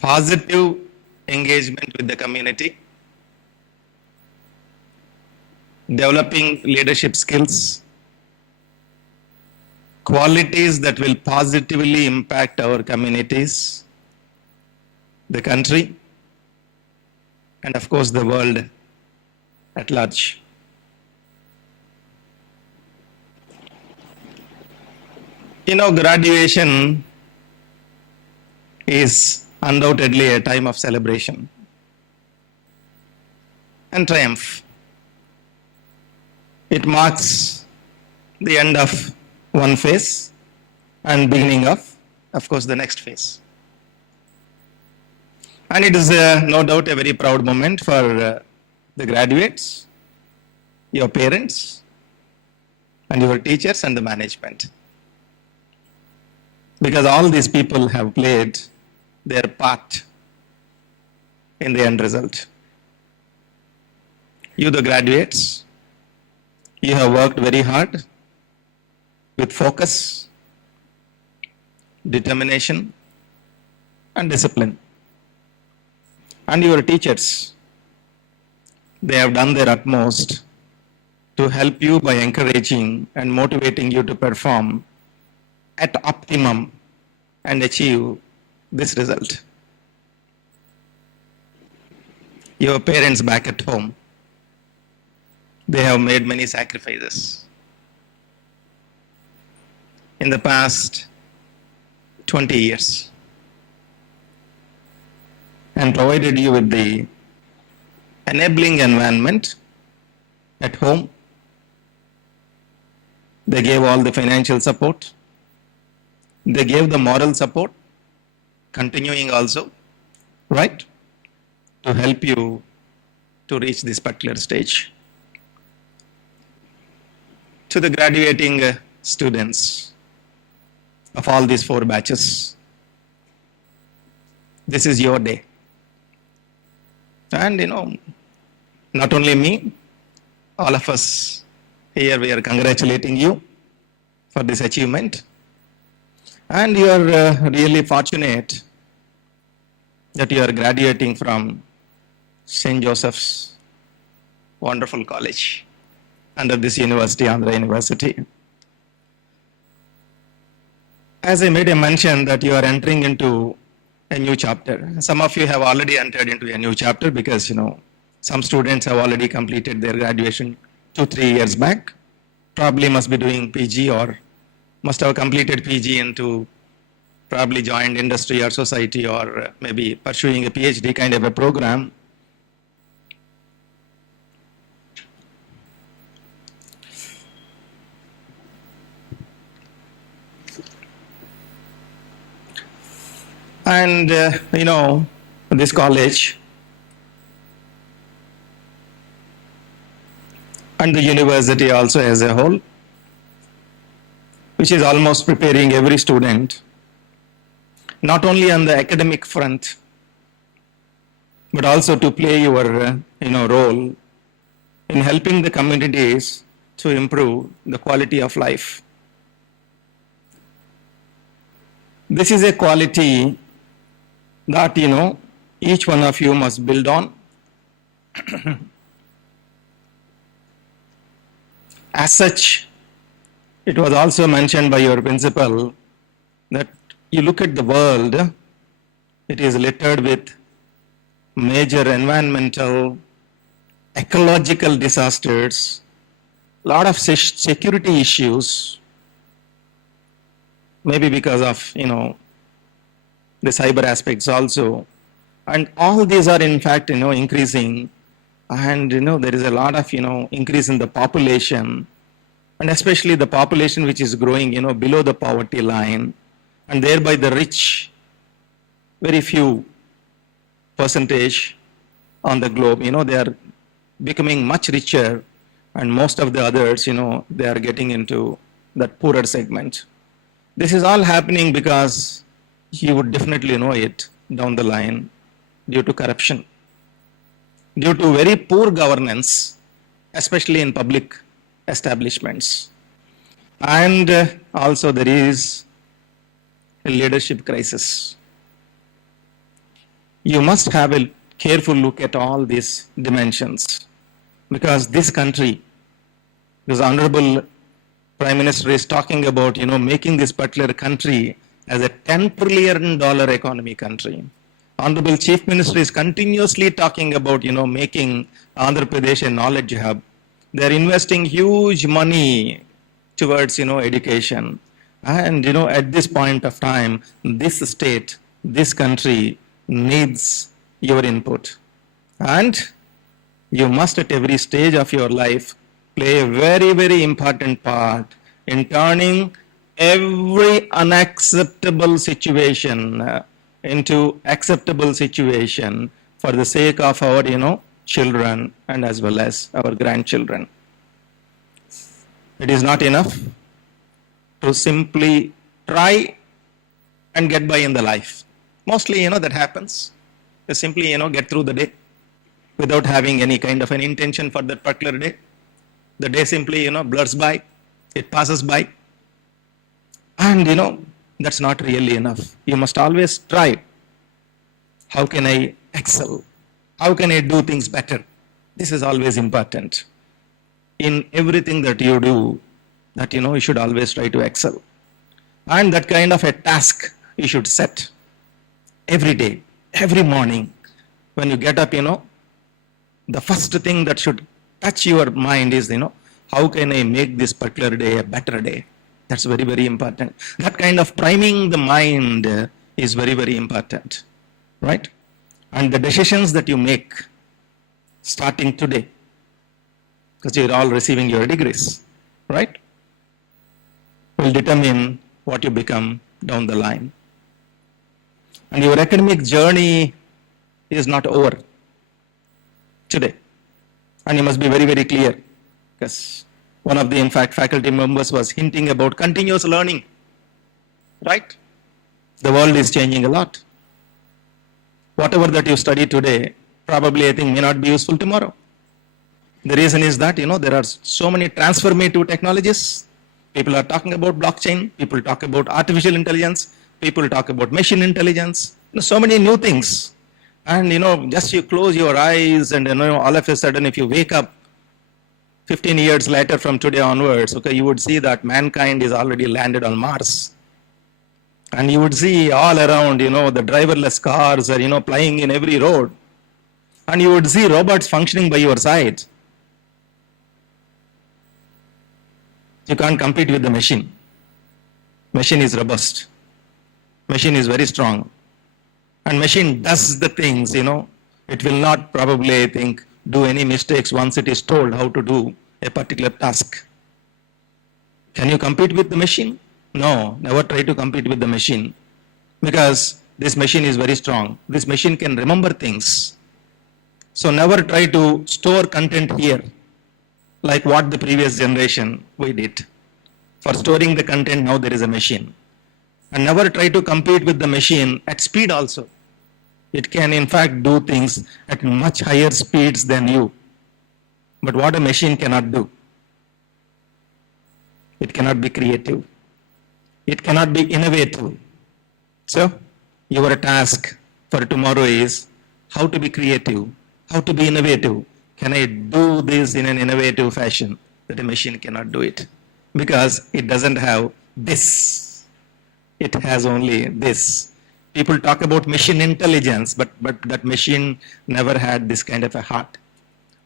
positive engagement with the community, developing leadership skills, qualities that will positively impact our communities, the country, and of course the world at large. Graduation is undoubtedly a time of celebration and triumph. It marks the end of one phase and beginning of course, the next phase. And it is no doubt a very proud moment for the graduates, your parents, and your teachers and the management. Because all these people have played their part in the end result. You, the graduates, you have worked very hard with focus, determination, and discipline. And your teachers, they have done their utmost to help you by encouraging and motivating you to perform at optimum and achieve this result. Your parents back at home, they have made many sacrifices. In the past 20 years, and provided you with the enabling environment at home They gave all the financial support. They gave the moral support, continuing also, right, to help you to reach this particular stage. To the graduating students of all these 4 batches, this is your day. And not only me, all of us here, we are congratulating you for this achievement. And you are really fortunate that you are graduating from St. Joseph's wonderful college under this university, Andhra University. As I made a mention that you are entering into a new chapter. Some of you have already entered into a new chapter because, some students have already completed their graduation 2-3 years back. Probably must be doing PG or must have completed PG into probably joined industry or society or maybe pursuing a PhD kind of a program. And, this college and the university also as a whole, which is almost preparing every student, not only on the academic front, but also to play your, role in helping the communities to improve the quality of life. This is a quality that, each one of you must build on. As such, it was also mentioned by your principal that you look at the world, it is littered with major environmental, ecological disasters, lot of security issues, maybe because of, the cyber aspects also. And all these are in fact, increasing. And, there is a lot of, increase in the population, and especially the population which is growing, below the poverty line, and thereby the rich, very few percentage on the globe, they are becoming much richer, and most of the others, they are getting into that poorer segment. This is all happening because you would definitely know it down the line due to corruption, due to very poor governance, especially in public establishments. And also there is a leadership crisis. You must have a careful look at all these dimensions, because this country, this Honorable Prime Minister is talking about, making this particular country as a $10 trillion economy country. Honorable Chief Minister is continuously talking about, making Andhra Pradesh a knowledge hub. They're investing huge money towards, education. And, at this point of time, this state, this country needs your input. And you must at every stage of your life play a very, very important part in turning every unacceptable situation into acceptable situation for the sake of our, children and as well as our grandchildren. It is not enough to simply try and get by in the life. Mostly, that happens. They simply, get through the day without having any kind of an intention for that particular day. The day simply, blurs by, it passes by. And, that's not really enough. You must always try. How can I excel? How can I do things better? This is always important. In everything that you do, that, you should always try to excel. And that kind of a task you should set every day, every morning. When you get up, the first thing that should touch your mind is, how can I make this particular day a better day? That's very, very important. That kind of priming the mind is very, very important, right? And the decisions that you make starting today, because you're all receiving your degrees, right? will determine what you become down the line. And your academic journey is not over today. And you must be very, very clear, because one of the, in fact, faculty members was hinting about continuous learning, right? The world is changing a lot. Whatever that you study today, probably I think may not be useful tomorrow. The reason is that, there are so many transformative technologies. People are talking about blockchain, people talk about artificial intelligence, people talk about machine intelligence, so many new things. And, just you close your eyes and, all of a sudden if you wake up 15 years later from today onwards, okay, you would see that mankind is already landed on Mars. And you would see all around, the driverless cars are, plying in every road. And you would see robots functioning by your side. You can't compete with the machine. Machine is robust. Machine is very strong. And machine does the things, it will not probably, I think, do any mistakes once it is told how to do a particular task. Can you compete with the machine? No, never try to compete with the machine, because this machine is very strong. This machine can remember things. So never try to store content here, like what the previous generation we did. For storing the content, now there is a machine. And never try to compete with the machine at speed also. It can in fact do things at much higher speeds than you. But what a machine cannot do, it cannot be creative. It cannot be innovative. So, your task for tomorrow is how to be creative, how to be innovative. Can I do this in an innovative fashion? That a machine cannot do it, because it doesn't have this. It has only this. People talk about machine intelligence, but that machine never had this kind of a heart.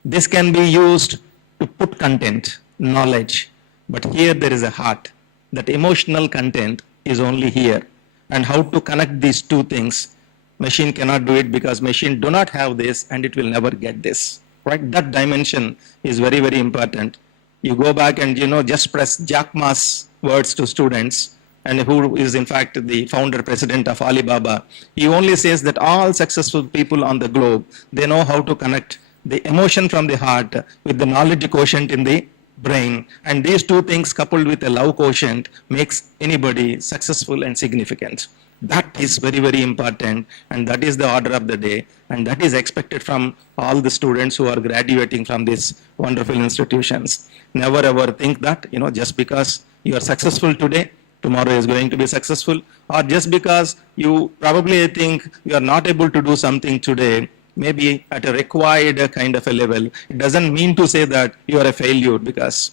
This can be used to put content, knowledge, but here there is a heart. That emotional content is only here. And how to connect these two things, machine cannot do it, because machine do not have this and it will never get this. Right? That dimension is very, very important. You go back and, just press Jack Ma's words to students, and who is in fact the founder president of Alibaba. He only says that all successful people on the globe, they know how to connect the emotion from the heart with the knowledge quotient in the brain, and these two things coupled with a love quotient makes anybody successful and significant. That is very, very important, and that is the order of the day, and that is expected from all the students who are graduating from these wonderful institutions. Never ever think that, just because you are successful today, tomorrow is going to be successful, or just because you probably think you are not able to do something today, maybe at a required kind of a level, it doesn't mean to say that you are a failure, because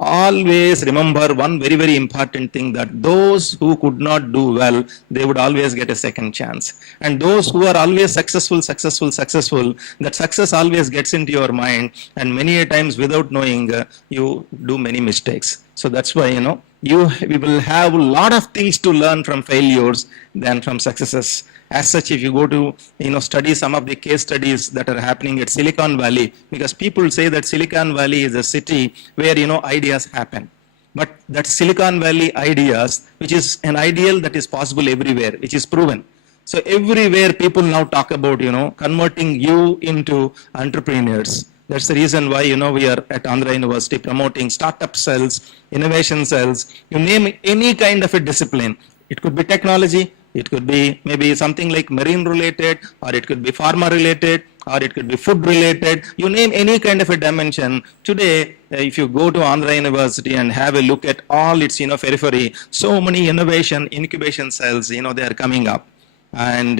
always remember one very, very important thing, that those who could not do well, they would always get a second chance. And those who are always successful, that success always gets into your mind, and many a times without knowing, you do many mistakes. So that's why, we will have a lot of things to learn from failures than from successes. As such, if you go to, study some of the case studies that are happening at Silicon Valley, because people say that Silicon Valley is a city where, ideas happen. But that Silicon Valley ideas, which is an ideal that is possible everywhere, which is proven. So everywhere people now talk about, converting you into entrepreneurs. That's the reason why, we are at Andhra University promoting startup cells, innovation cells. You name any kind of a discipline. It could be technology, it could be maybe something like marine related, or it could be pharma related, or it could be food related. You name any kind of a dimension. Today, if you go to Andhra University and have a look at all its, periphery, so many innovation, incubation cells, they are coming up. And,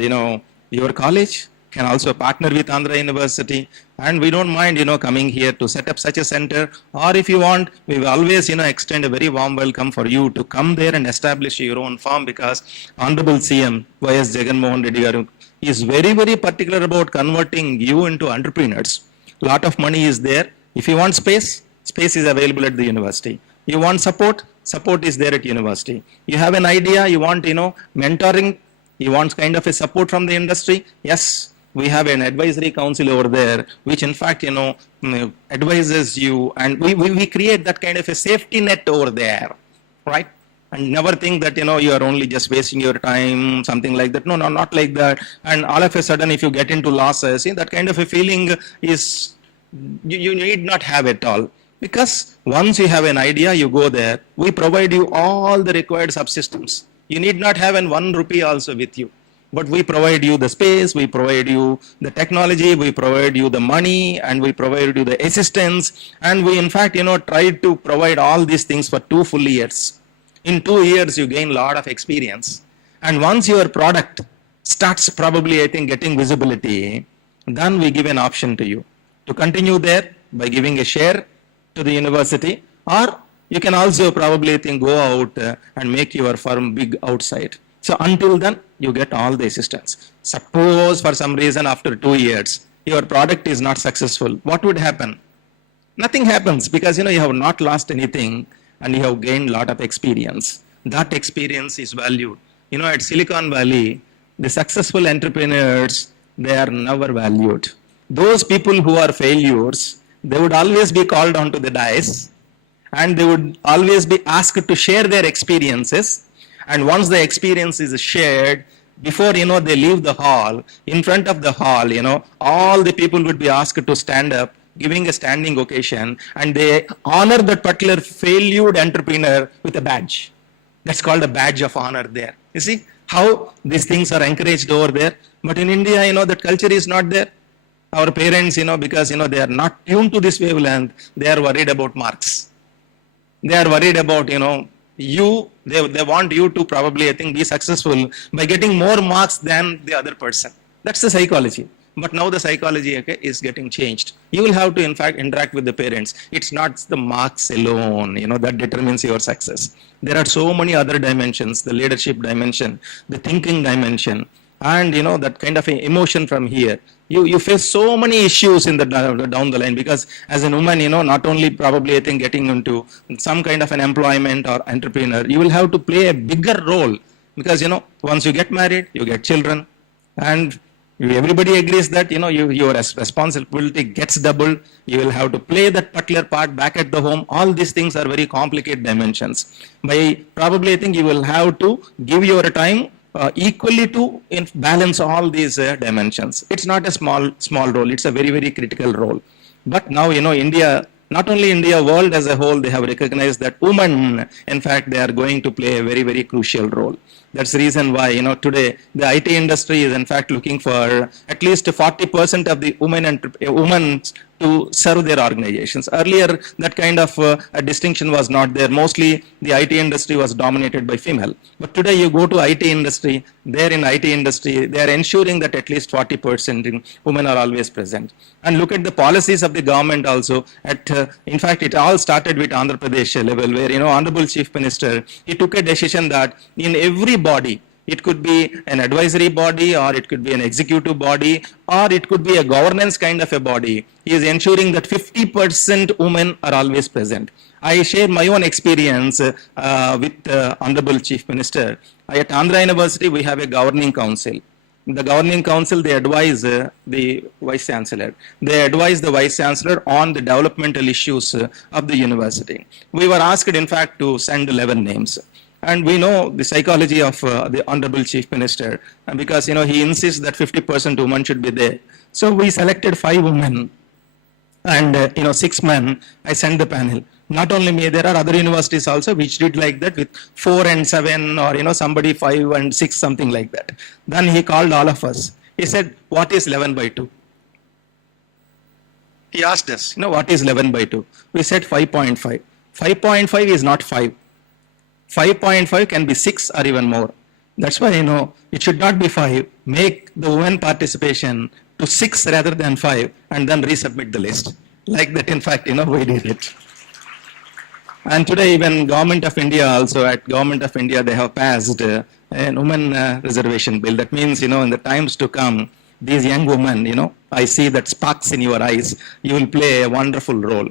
your college can also partner with Andhra University, and we don't mind, coming here to set up such a center, or if you want, we will always, extend a very warm welcome for you to come there and establish your own firm, because Honorable CM Y.S. Jagan Mohan Reddy Garu is very, very particular about converting you into entrepreneurs. Lot of money is there. If you want space, space is available at the university. You want support, support is there at university. You have an idea, you want, mentoring, you want kind of a support from the industry, yes. We have an advisory council over there, which in fact, advises you, and we create that kind of a safety net over there, right? And never think that, you are only just wasting your time, something like that. No, not like that. And all of a sudden, if you get into losses, that kind of a feeling is, you need not have it all. Because once you have an idea, you go there. We provide you all the required subsystems. You need not have an 1 rupee also with you. But we provide you the space, we provide you the technology, we provide you the money, and we provide you the assistance. And we, in fact, try to provide all these things for 2 full years. In 2 years, you gain a lot of experience. And once your product starts probably, I think, getting visibility, then we give an option to you to continue there by giving a share to the university, or you can also probably, I think, go out and make your firm big outside. So until then, you get all the assistance. Suppose for some reason after 2 years, your product is not successful, what would happen? Nothing happens, because you have not lost anything and you have gained a lot of experience. That experience is valued. At Silicon Valley, the successful entrepreneurs, they are never valued. Those people who are failures, they would always be called onto the dais, and they would always be asked to share their experiences. And once the experience is shared, before they leave the hall, in front of the hall, all the people would be asked to stand up, giving a standing occasion, and they honor that particular failed entrepreneur with a badge. That's called a badge of honor there. You see how these things are encouraged over there. But in India, that culture is not there. Our parents, because they are not tuned to this wavelength, they are worried about marks. They are worried about, they want you to probably, I think, be successful by getting more marks than the other person. That's the psychology. But now the psychology is getting changed. You will have to, in fact, interact with the parents. It's not the marks alone, that determines your success. There are so many other dimensions, the leadership dimension, the thinking dimension, and, that kind of emotion from here. You face so many issues in the down the line, because as a woman, not only probably, I think, getting into some kind of an employment or entrepreneur, you will have to play a bigger role, because, once you get married, you get children, and everybody agrees that your responsibility gets doubled. You will have to play that particular part back at the home. All these things are very complicated dimensions. By probably, I think, you will have to give your time equally to balance all these dimensions. It's not a small role. It's a very, very critical role. But now, India, not only India, world as a whole, they have recognized that women, in fact, they are going to play a very, very crucial role. That's the reason why, today the IT industry is, in fact, looking for at least 40% of the women to serve their organizations. Earlier, that kind of a distinction was not there. Mostly, the IT industry was dominated by female. But today, you go to IT industry, there in IT industry, they are ensuring that at least 40% women are always present. And look at the policies of the government also. In fact, it all started with Andhra Pradesh level, where, Honorable Chief Minister, he took a decision that in every body, it could be an advisory body, or it could be an executive body, or it could be a governance kind of a body. He is ensuring that 50% women are always present. I share my own experience with Honorable Chief Minister. At Andhra University, we have a governing council. The governing council, they advise the vice chancellor. They advise the vice chancellor on the developmental issues of the university. We were asked, in fact, to send 11 names. And we know the psychology of the Honorable Chief Minister, because, he insists that 50% women should be there. So we selected 5 women and, 6 men. I sent the panel. Not only me, there are other universities also which did like that with 4 and 7, or, somebody 5 and 6, something like that. Then he called all of us. He said, what is 11 by 2? He asked us, what is 11 by 2? We said 5.5. 5.5 is not 5. 5.5 can be 6 or even more. That's why, it should not be 5. Make the women participation to 6 rather than 5, and then resubmit the list. Like that, in fact, we did it. And today, even Government of India also, at Government of India, they have passed a women reservation bill. That means, in the times to come, these young women, I see that sparks in your eyes, you will play a wonderful role,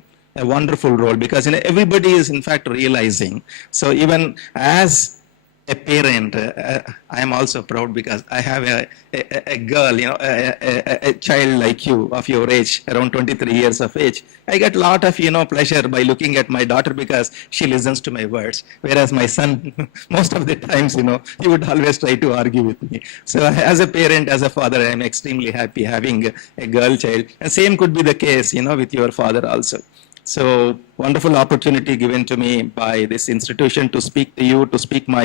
because everybody is, in fact, realizing. So even as a parent, I am also proud because I have a girl, a child like you of your age, around 23 years of age. I get a lot of, pleasure by looking at my daughter because she listens to my words. Whereas my son, most of the times, he would always try to argue with me. So as a parent, as a father, I am extremely happy having a girl child. And same could be the case, with your father also. So wonderful opportunity given to me by this institution to speak to you, to speak my,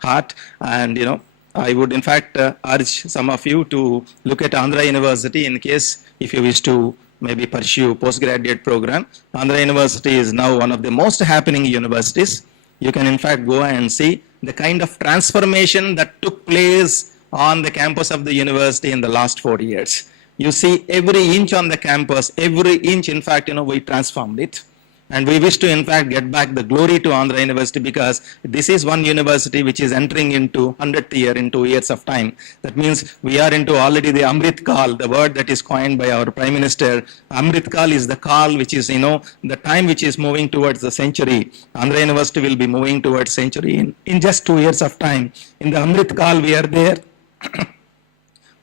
heart. And, I would in fact urge some of you to look at Andhra University in case if you wish to maybe pursue postgraduate program. Andhra University is now one of the most happening universities. You can in fact go and see the kind of transformation that took place on the campus of the university in the last 4 years. You see every inch on the campus, every inch, in fact, we transformed it. And we wish to, in fact, get back the glory to Andhra University because this is one university which is entering into 100th year in 2 years of time. That means we are into already the Amrit Kal, the word that is coined by our Prime Minister. Amrit Kal is the Kal which is, the time which is moving towards the century. Andhra University will be moving towards century in just 2 years of time. In the Amrit Kal, we are there.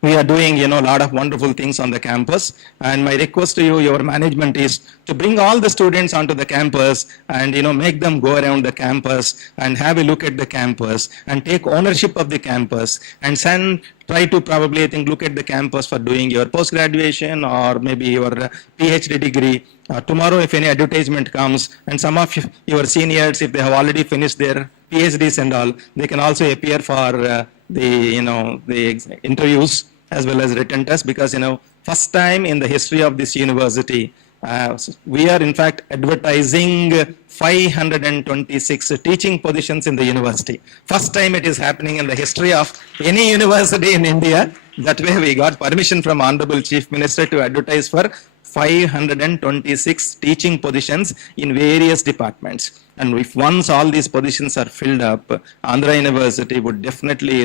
We are doing, a lot of wonderful things on the campus. And my request to you, your management, is to bring all the students onto the campus and, make them go around the campus and have a look at the campus and take ownership of the campus and try to probably, look at the campus for doing your post-graduation or maybe your PhD degree. Tomorrow, if any advertisement comes and some of your seniors, if they have already finished their PhDs and all, they can also appear for the interviews as well as written tests because, first time in the history of this university, we are in fact advertising 526 teaching positions in the university. First time it is happening in the history of any university in India. That way we got permission from Honorable Chief Minister to advertise for 526 teaching positions in various departments. And if once all these positions are filled up, Andhra University would definitely,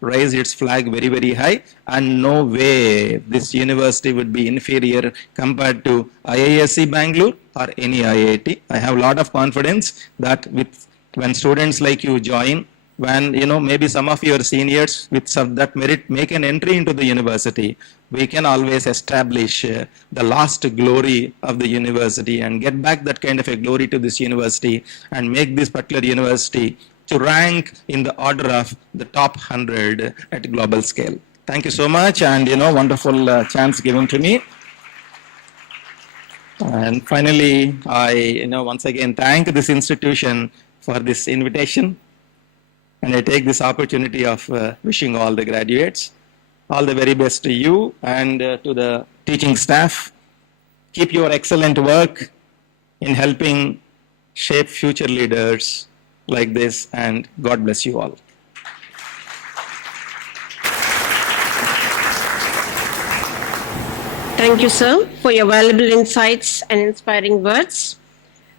raise its flag very, very high. And no way this university would be inferior compared to IISc Bangalore or any IIT. I have a lot of confidence that when students like you join, when maybe some of your seniors with that merit make an entry into the university, we can always establish the lost glory of the university and get back that kind of a glory to this university and make this particular university to rank in the order of the top 100 at global scale. Thank you so much, and wonderful chance given to me. And finally, I once again thank this institution for this invitation. And I take this opportunity of wishing all the graduates all the very best to you and to the teaching staff. Keep your excellent work in helping shape future leaders like this, and God bless you all. Thank you, sir, for your valuable insights and inspiring words.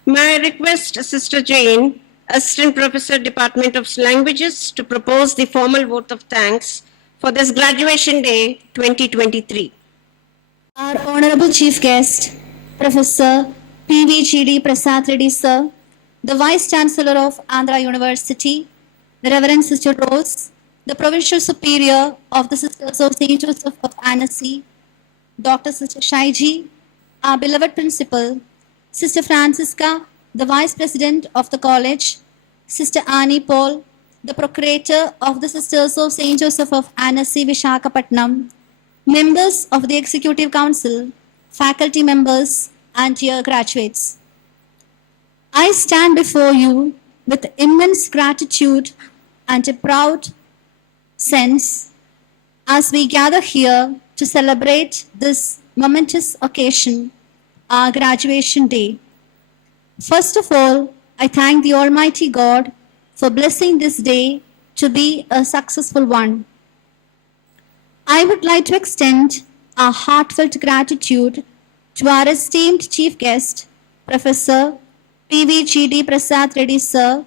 May I request Sister Jane, Assistant Professor, Department of Languages, to propose the formal vote of thanks for this Graduation Day 2023. Our Honorable Chief Guest, Professor P.V.G.D. Prasad Reddy, sir, the Vice Chancellor of Andhra University, the Reverend Sister Rose, the Provincial Superior of the Sisters of St. Joseph of Annecy, Dr. Sister Shaiji, our beloved Principal, Sister Francisca, the Vice President of the College, Sister Annie Paul, the Procurator of the Sisters of St. Joseph of Annecy, Visakhapatnam, members of the Executive Council, faculty members, and dear graduates. I stand before you with immense gratitude and a proud sense as we gather here to celebrate this momentous occasion, our graduation day. First of all, I thank the Almighty God for blessing this day to be a successful one. I would like to extend our heartfelt gratitude to our esteemed chief guest, Professor P.V.G.D. Prasad Reddy, sir,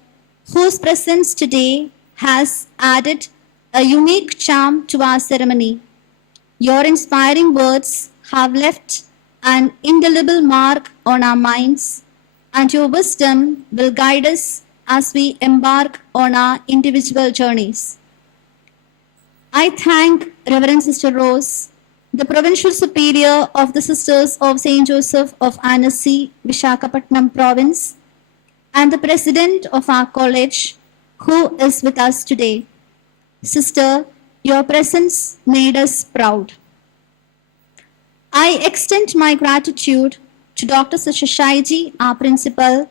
whose presence today has added a unique charm to our ceremony. Your inspiring words have left an indelible mark on our minds, and your wisdom will guide us as we embark on our individual journeys. I thank Reverend Sister Rose, the Provincial Superior of the Sisters of St. Joseph of Annecy, Visakhapatnam Province, and the President of our college, who is with us today. Sister, your presence made us proud. I extend my gratitude to Dr. Shaiji, our principal,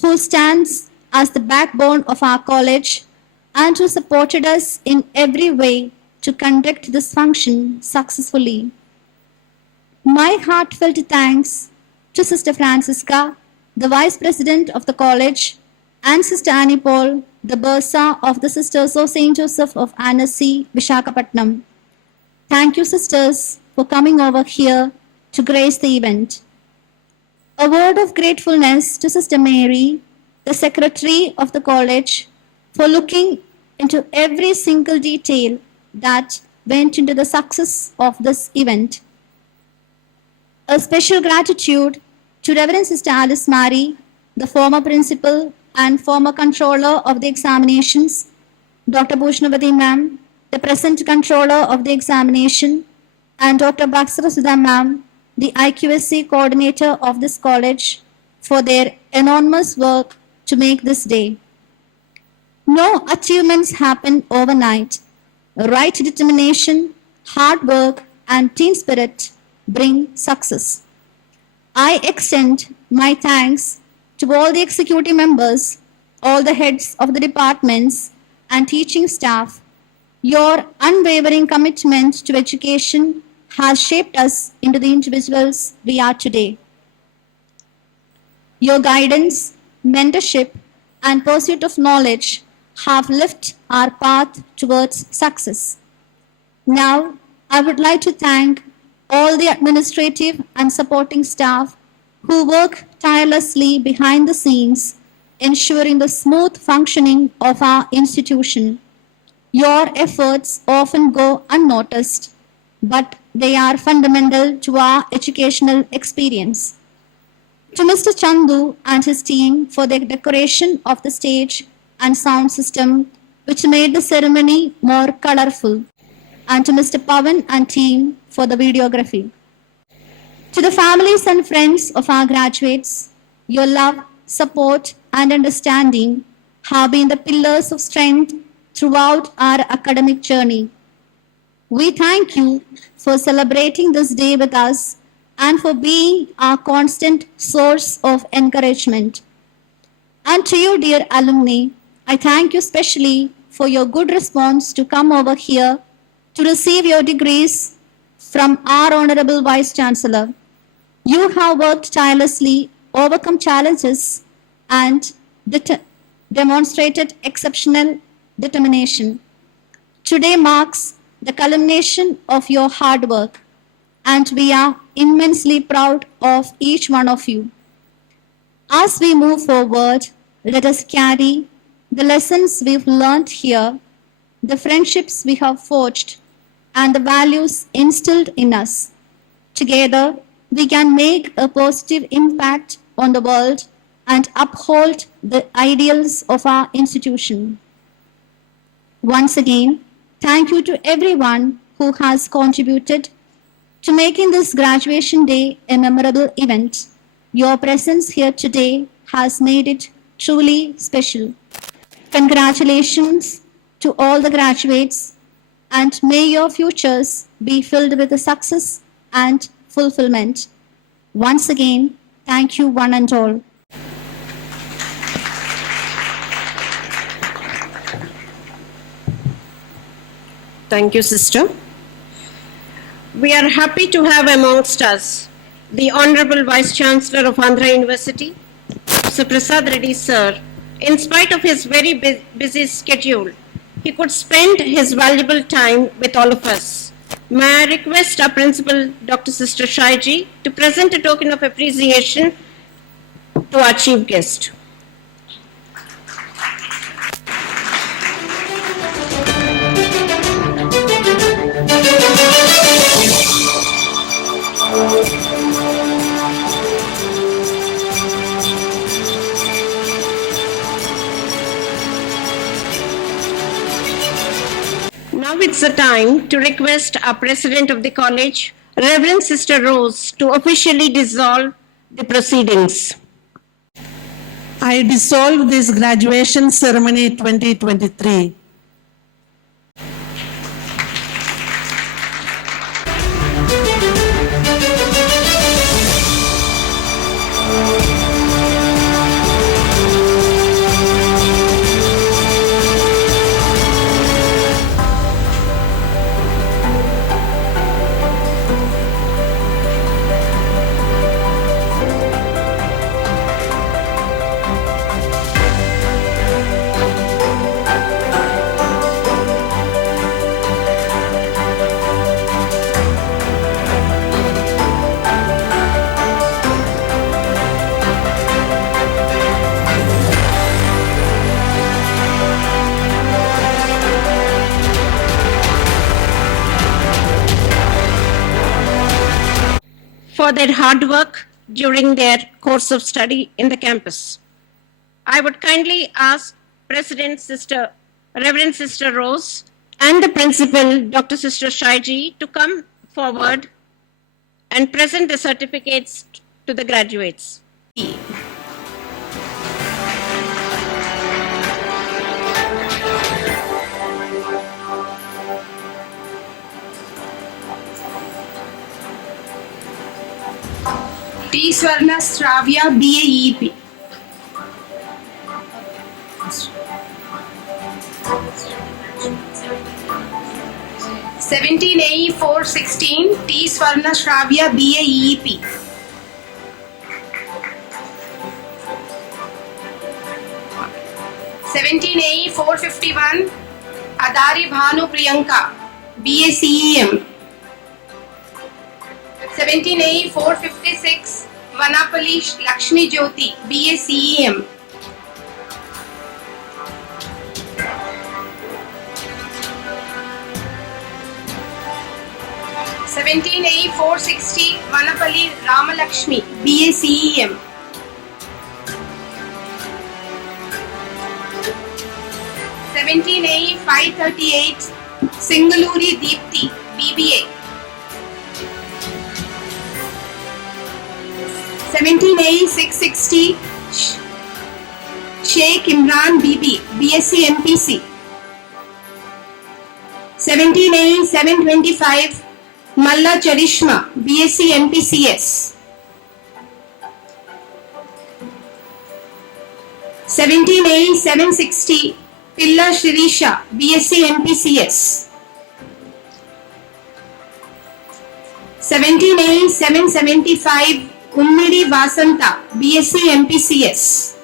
who stands as the backbone of our college and who supported us in every way to conduct this function successfully. My heartfelt thanks to Sister Francisca, the Vice President of the college, and Sister Annie Paul, the Bursa of the Sisters of St. Joseph of Annecy, Visakhapatnam. Thank you, sisters, for coming over here to grace the event. A word of gratefulness to Sister Mary, the Secretary of the college, for looking into every single detail that went into the success of this event. A special gratitude to Reverend Sister Alice Mary, the former principal and former controller of the examinations, Dr. Bhushnavati ma'am, the present controller of the examination, and Dr. Bhaksara Sudha ma'am, the IQSC coordinator of this college, for their enormous work to make this day. No achievements happen overnight. Right determination, hard work, and team spirit bring success. I extend my thanks to all the executive members, all the heads of the departments, and teaching staff. Your unwavering commitment to education has shaped us into the individuals we are today. Your guidance, mentorship, and pursuit of knowledge have lifted our path towards success. Now, I would like to thank all the administrative and supporting staff who work tirelessly behind the scenes, ensuring the smooth functioning of our institution. Your efforts often go unnoticed, but they are fundamental to our educational experience. To Mr. Chandu and his team for their decoration of the stage and sound system, which made the ceremony more colorful, and to Mr. Pavan and team for the videography. To the families and friends of our graduates, your love, support, and understanding have been the pillars of strength throughout our academic journey. We thank you for celebrating this day with us and for being our constant source of encouragement. And to you, dear alumni, I thank you specially for your good response to come over here to receive your degrees from our Honorable Vice Chancellor. You have worked tirelessly, overcome challenges, and demonstrated exceptional determination. Today marks the culmination of your hard work, and we are immensely proud of each one of you. As we move forward, let us carry the lessons we've learned here, the friendships we have forged, and the values instilled in us. Together, we can make a positive impact on the world and uphold the ideals of our institution. Once again, thank you to everyone who has contributed to making this graduation day a memorable event. Your presence here today has made it truly special. Congratulations to all the graduates, and may your futures be filled with success and fulfillment. Once again, thank you one and all. Thank you, sister. We are happy to have amongst us the Honorable Vice Chancellor of Andhra University, Professor Prasad Reddy sir. In spite of his very busy schedule, he could spend his valuable time with all of us. May I request our principal, Dr. Sister Shaiji, to present a token of appreciation to our chief guest. it's the time to request our President of the College, Reverend Sister Rose, to officially dissolve the proceedings. I dissolve this graduation ceremony 2023. For their hard work during their course of study in the campus. I would kindly ask President Sister, Reverend Sister Rose and the Principal, Dr. Sister Shaiji, to come forward and present the certificates to the graduates. T. Swarna Stravya, BAEP. Seventeen AE 416, T. Swarna Stravya, BAEP. Seventeen AE 451, Adari Bhanu Priyanka, BACEM. 17A 456, Vanapali Lakshmi Jyoti, BACEM. 17A 460, Vanapali Ramalakshmi, BACEM. 17A 538, Singaluri Deepti, BBA. 17A 660, Sheikh Imran Bibi, BSc MPC. 17A 725, Malla Charishma, BSc MPCS. 17A 760, Pilla Shirisha, BSc MPCS. 17A 775, Ummidi Vasanta, BSc MPCS.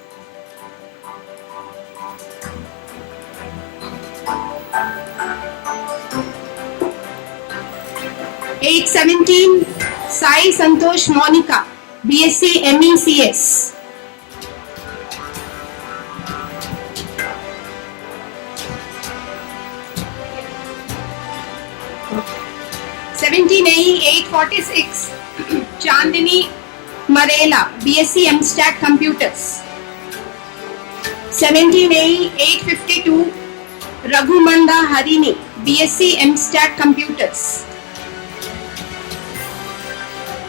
817, Sai Santosh Monica, BSc MECS. 17A 846, Chandini Marela, BSc MStat Computers. 17A 852, Raghumanda Harini, BSc MStat Computers.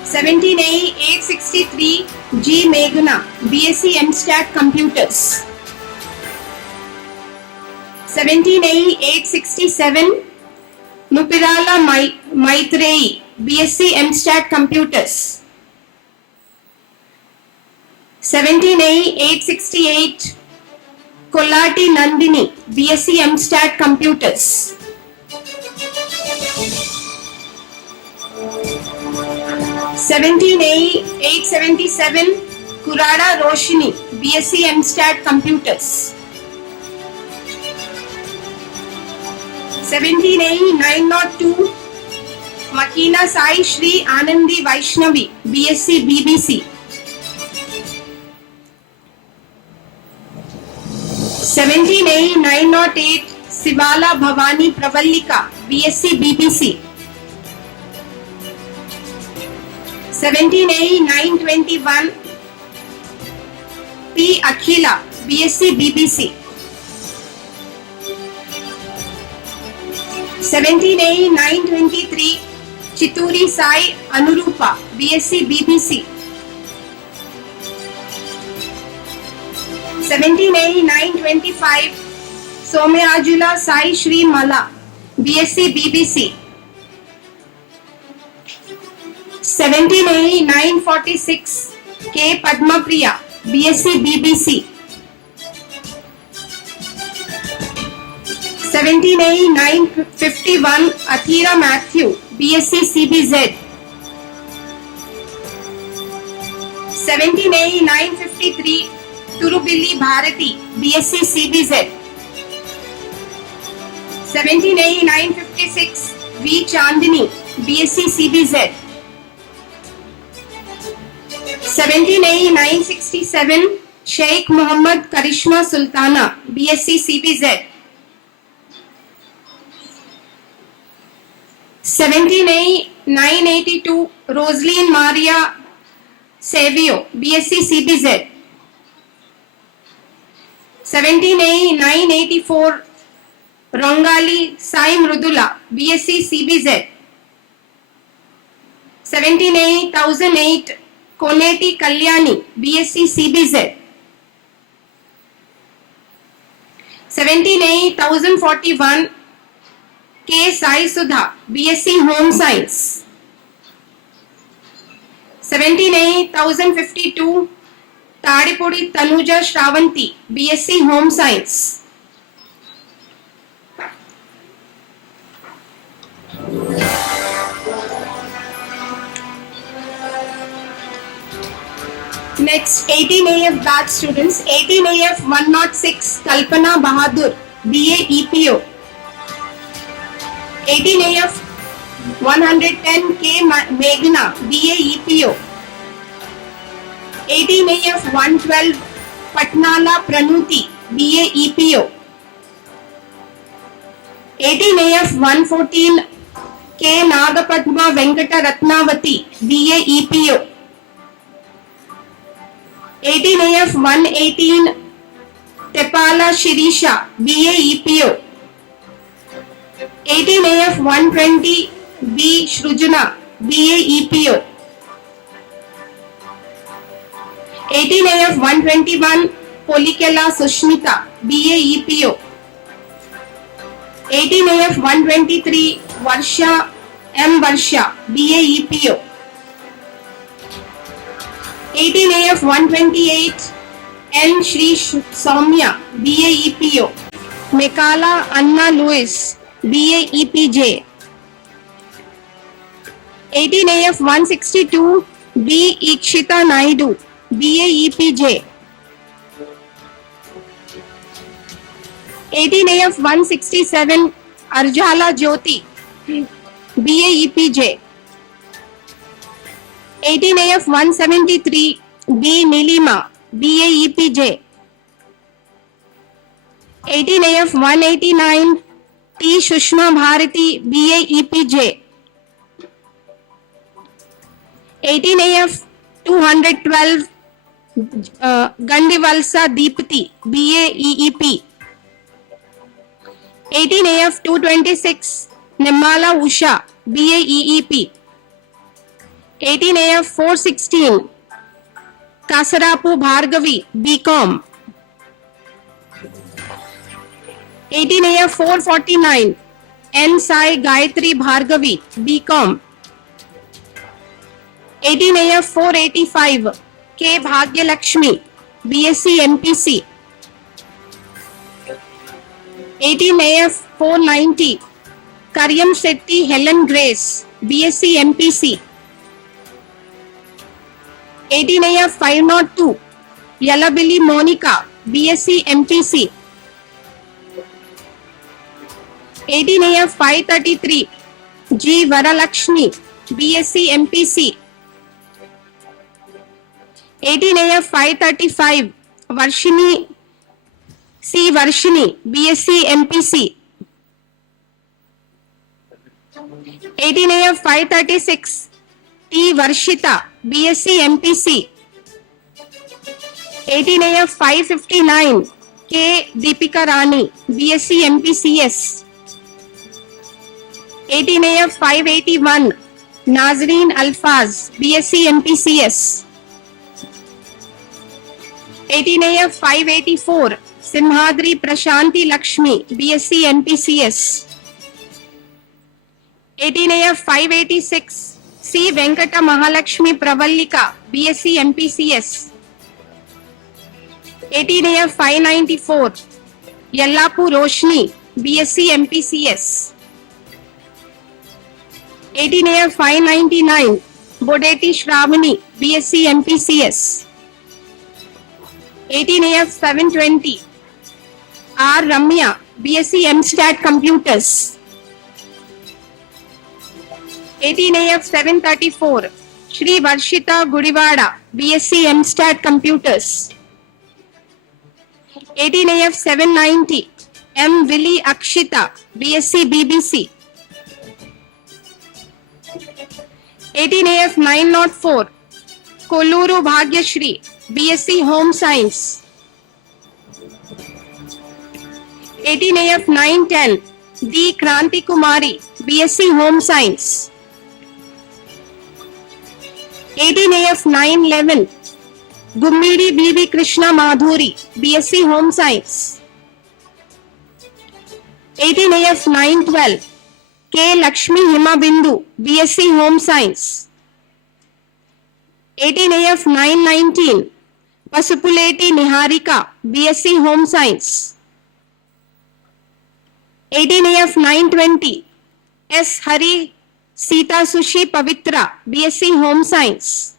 17A 863, G Meghna, BSc MStat Computers. 17A 867, Nupirala Maitreyi, BSc MStat Computers. 17A 868, Kolati Nandini, BSc MStat Computers. 17A 877, Kurada Roshini, BSc MStat Computers. 17A 902, Makina Sai Shri Anandi Vaishnavi, BSc BBC. 17A 908, Sivala Bhavani Pravallika, BSc BBC. 17A 921, P. Akhila, BSc BBC. 17A 923 Chituri Sai Anurupa, BSc BBC. 17A 925 Somayajula Sai Shri Mala, BSc BBC. 17A 946 K Padmapriya, BSc BBC. 17A 951 Athira Matthew, BSc CBZ. 17A 953 Turubili Bharati, BSc CBZ. 17A 956 V Chandini, BSc CBZ. 17A 967 Sheikh Muhammad Karishma Sultana, BSc CBZ. 17A 982 Rosaline Maria Savio, BSc CBZ. 17A 984 Rongali Sai Mrudula, BSc CBZ. 17A 1008 Koneti Kalyani, BSc CBZ. 17A 1041 K. Sai Sudha, BSc Home Science. 17A 1052 Tadipudi Tanuja Shravanti, BSc Home Science. Next, 18AF batch students. 18AF 106 Kalpana Bahadur, BA EPO. 18AF 110 K. Meghna, BA EPO. 18AF 112 Patnala Pranuti, BA EPO. 18AF 114 K. Nagapadma Venkata Ratnavati, BA EPO. 18AF 118 Tepala Shirisha, BA EPO. 18AF 120 B. Shrujana, BA EPO. 18AF 121 Polikela Sushmita, BA EPO. 18AF 123 Varsha M. Varsha, BA EPO. 18AF 128 N. Shri Soumya, BA EPO. Mekala Anna Lewis, BA EPJ. 18AF 162 B. Ikshita Naidu, BA EPJ. 18AF 167 Arjala Jyoti, BA EPJ. 18AF 173 B. Nilima, BA EPJ. 18AF 189 T. Shushma Bharati, BA EPJ. 18AF 212 Gandivalsa Deepti, BA EEP. 18AF 226 Nimala Usha, BA EEP. 18AF 416 Kasarapu Bhargavi, BCom. 18AF 449 N. Sai Gayatri Bhargavi, BCom. 18AF 485 K. Bhagyalakshmi, BSc MPC. 18AF 490 Karyam Setti Helen Grace, BSc MPC. 18AF 502 Yalabili Monica, BSc MPC. 18AF 533 G. Varalakshmi, BSc MPC. 18AF 535 Varshini C. Varshini, BSc MPC. 18AF 536 T. Varshita, BSc MPC. 18AF 559 K. Deepika Rani, BSc MPCS. 18AF 581, Nazreen Alfaz, BSc MPCS. 18AF 584, Simhadri Prashanti Lakshmi, BSc MPCS. 18AF 586, C. Venkata Mahalakshmi Pravallika, BSc MPCS. 18AF 594, Yallapu Roshni, BSc MPCS. 18AF 599, Bodeti Shravani, BSc MPCS. 18AF 720, R. Ramya, BSc MStat Computers. 18AF 734, Shri Varshita Gudivada, BSc MStat Computers. 18AF 790, M. Vili Akshita, BSc BBC. 18AF 904, Koluru Bhagyashri, BSc Home Science. 18AF 910, D. Kranti Kumari, BSc Home Science. 18AF 911, Gummidi B.V. Krishna Madhuri, BSc Home Science. 18AF 912, K. Lakshmi Hima Bindu, BSc Home Science. 18AF 919, Pasupuleti Niharika, BSc Home Science. 18AF 920, S. Hari Sita Sushi Pavitra, BSc Home Science.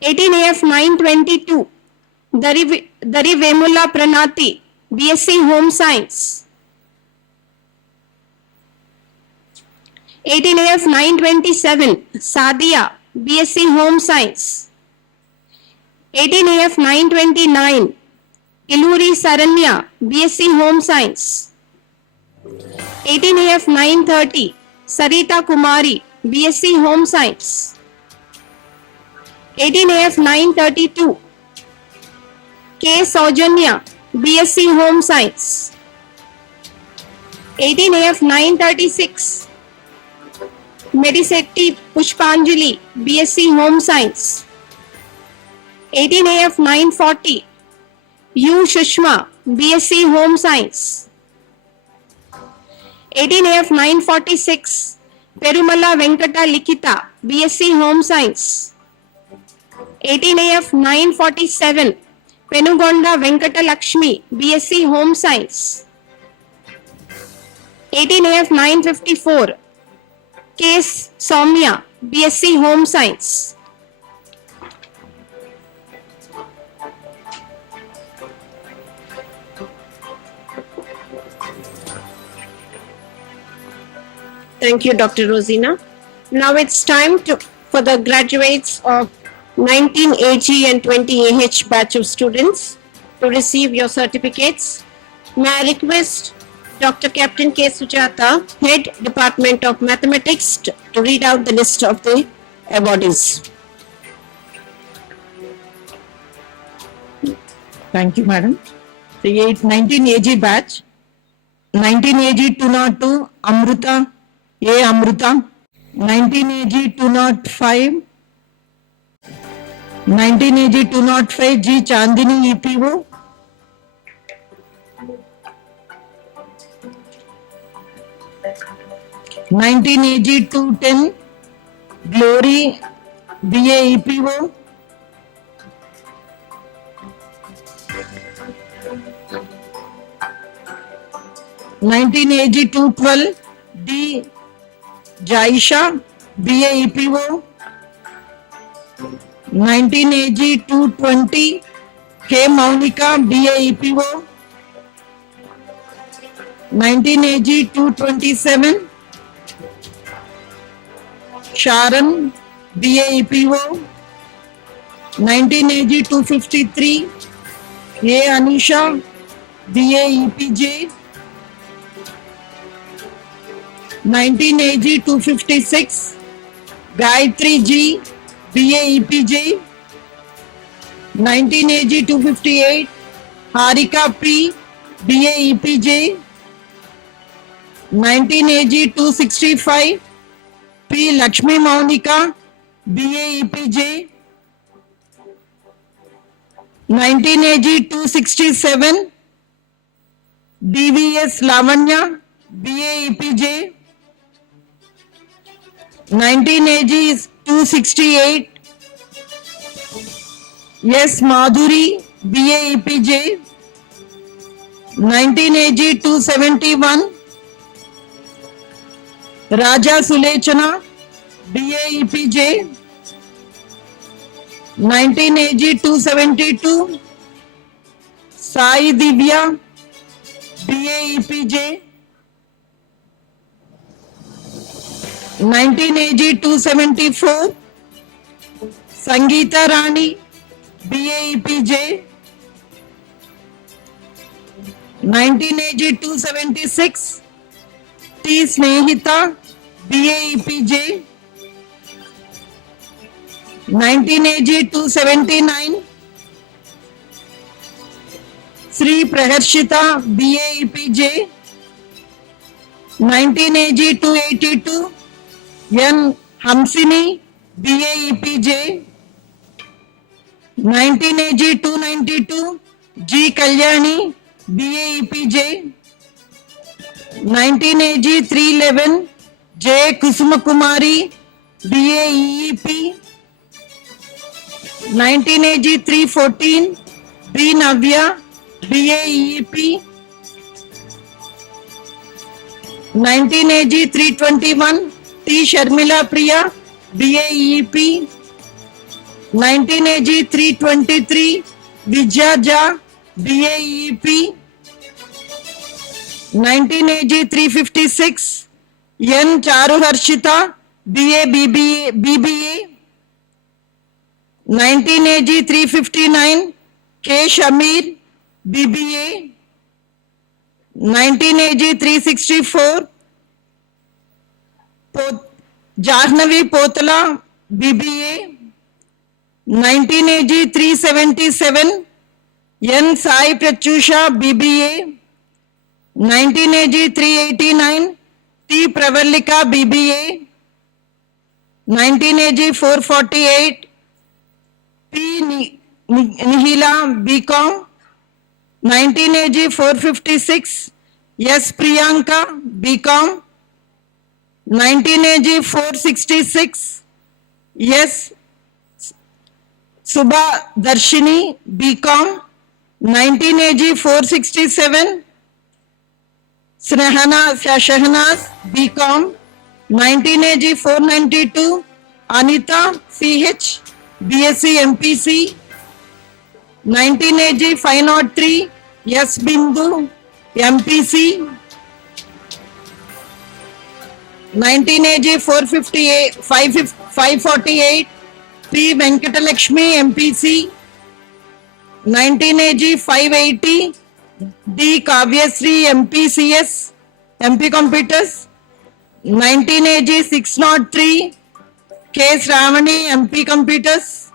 18AF 922, Dari Vemula Pranati, BSc Home Science. 18AF 927, Sadia, BSc Home Science. 18AF 929, Iluri Saranya, BSc Home Science. 18AF 930, Sarita Kumari, BSc Home Science. 18AF 932, K. Saujanya, BSc Home Science. 18AF 936, Medisetti Pushpanjali, BSc Home Science. 18AF 940, U. Shushma, BSc Home Science. 18AF 946, Perumala Venkata Likita, BSc Home Science. 18AF 947, Penugonda Venkata Lakshmi, BSc Home Science. 18AF 954, K. Soumya, BSc Home Science. Thank you, Dr. Rosina. Now it's time for the graduates of 19 AG and 20 AH batch of students to receive your certificates. May I request Dr. Captain K. Sujata, Head Department of Mathematics, to read out the list of the awardees. Thank you, madam. The 19 AG batch, 19 AG 202, Amruta, A. Amruta, 19 AG 205, 19 AG 205, G. Chandini, EPO, 19 AG 210, Glory, BA, EPO, 19 AG 212, D. Jaisha, BA, EPO, 19 AG 220, K. Maunika, BA, EPO, 19 AG 227, Sharon, BA, EPO, 19 AG 253, A. Anisha, BA, EPJ, 19 AG 256, Gayatri G, BA, EPJ, 19 AG 258, Harika P, BA, EPJ, 19 AG 265, P. Lakshmi Maunika, BA EPJ. 19 AG 267, DVS Lavanya, BA EPJ. 19 AG is 268, S. Madhuri, BA EPJ. 19 AG 271, Raja Sulechana, BA EPJ. 19 AG 272, Sai Divya, BA EPJ. 19 AG 274, Sangeeta Rani, BA EPJ. 19 AG 276, T. Snehita, BA EPJ. 19 AG 279, Sri Praharshita, BA EPJ. 19 AG 282, N. Hamsini, BA EPJ. 19 AG 292, G. Kalyani, BA EPJ. 19 AG 311, J. Kusumakumari, BA EEP. 19 AG 314, B. Navya, BA EEP. 19 AG 321, T. Sharmila Priya, BA EEP. 19 AG 323, Vijaya Jha, BA EEP. 19 AG 356, N. Charu Harshita, BA BBA. 19 AG 359, K. Shamir, BBA. 19 AG 364, Jahnavi Potala, BBA. 19 AG 377, N. Sai Pratyusha, BBA. 19 AG 389, T. Pravalika, BBA. 19 AG 448, P. Nihila, BCom. 19 AG 456, S. Priyanka, BCom. 19 AG 466, S. Subha Darshini, BCom. 19 AG 467, Shahnaz, BCom. 19 AG 492, Anita, CH, BSc MPC. 19 AG 503, S. Bindu, MPC. 19 AG 458, 548, P. Venkatalakshmi, MPC. 19 AG 580, D. Kavyasri, MPCS, MP Computers. 19 AG 603, K. Shravani, MP Computers.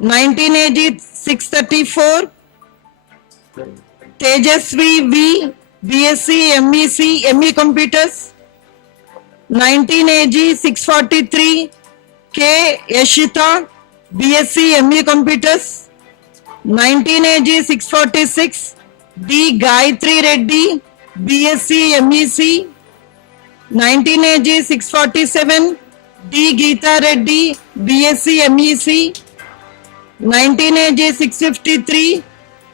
19 AG 634, Tejasvi V, BSc MEC, ME Computers. 19 AG 643, K. Yashita, BSc ME Computers. 19 AG 646, D. Gayatri Reddy, BSc MEC. 19 AG 647, D. Geeta Reddy, BSc MEC. 19 AG 653,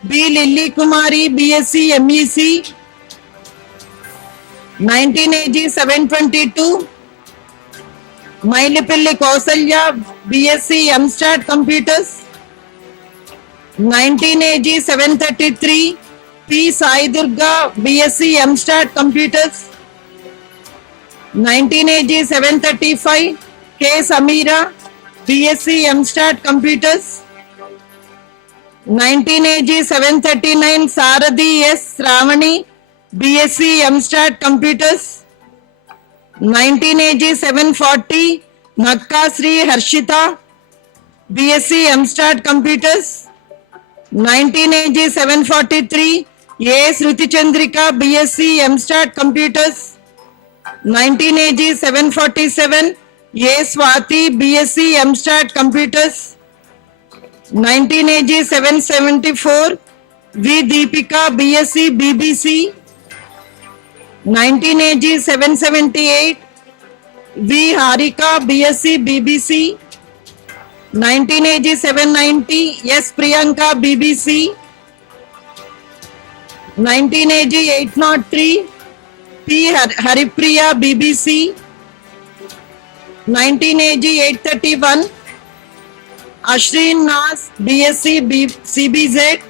B. Lily Kumari, BSc MEC. 19 AG 722, Mailipilli Kausalya, BSc MStat Computers. 19 AG 733, P. Sai Durga, BSc MStat Computers. 19 AG 735, K. Samira, BSc MStat Computers. 19 AG 739, Sarathi S. Ravani, BSc MStat Computers. 19 AG 740, Nakka Sri Harshita, BSc MStat Computers. 19 AG 743, A. Shruti Chandrika, BSc, MStat Computers, 19 AG 747. A. Swati, BSc, MStat Computers, 19 AG 774. V. Deepika, BSc, BBC, 19 AG 778. V. Harika, BSc, BBC, 19 AG 790. S. Priyanka, BBC, 19 AG 803. P. Haripriya, BBC, 19 AG 831. Ashrin Nas, BSc, CBZ,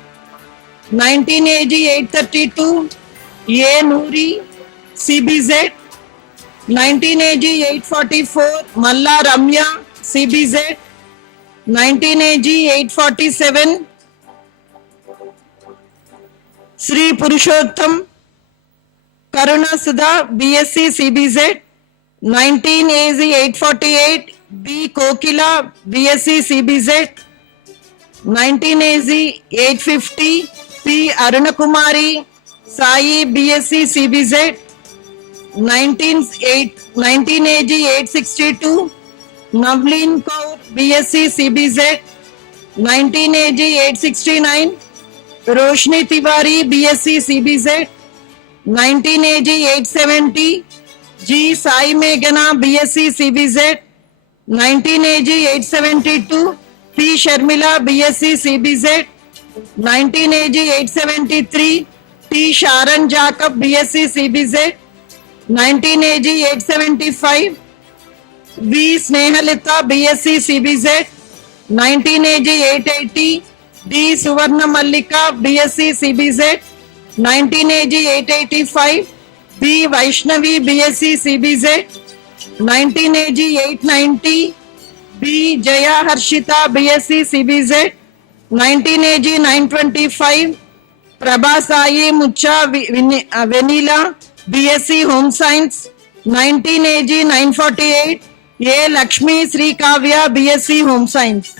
19 AG 832. A. Noori, CBZ, 19 AG 844. Malla Ramya, CBZ, 19 AG 847. Sri Purushottam Karuna Sudha, BSc, CBZ, 19 AG 848. B. Kokila, BSc, CBZ, 19 AG 850. P. Arunakumari Sai, BSc, CBZ, 19 AG 862. Navleen Kaur, BSc, CBZ, 19 AG 869. Roshni Tiwari, BSc, CBZ, 19 AG 870. G. Sai Meghana, BSc, CBZ, 19 AG 872. P. Sharmila, BSc, CBZ, 19 AG 873. T. Sharon Jacob, BSc, CBZ, 19 AG 875. V. Snehalita, BSc, CBZ, 19 AG 880. D. Suvarna Mallika, BSc, CBZ, 19 AG 885. B. Vaishnavi, BSc, CBZ, 19 AG 890. B. Jaya Harshita, BSc, CBZ, 19 AG 925. Prabha Sai Mucha Vanilla, BSc, Home Science, 19 AG 948. A. Lakshmi Sri Kavya, BSc, Home Science.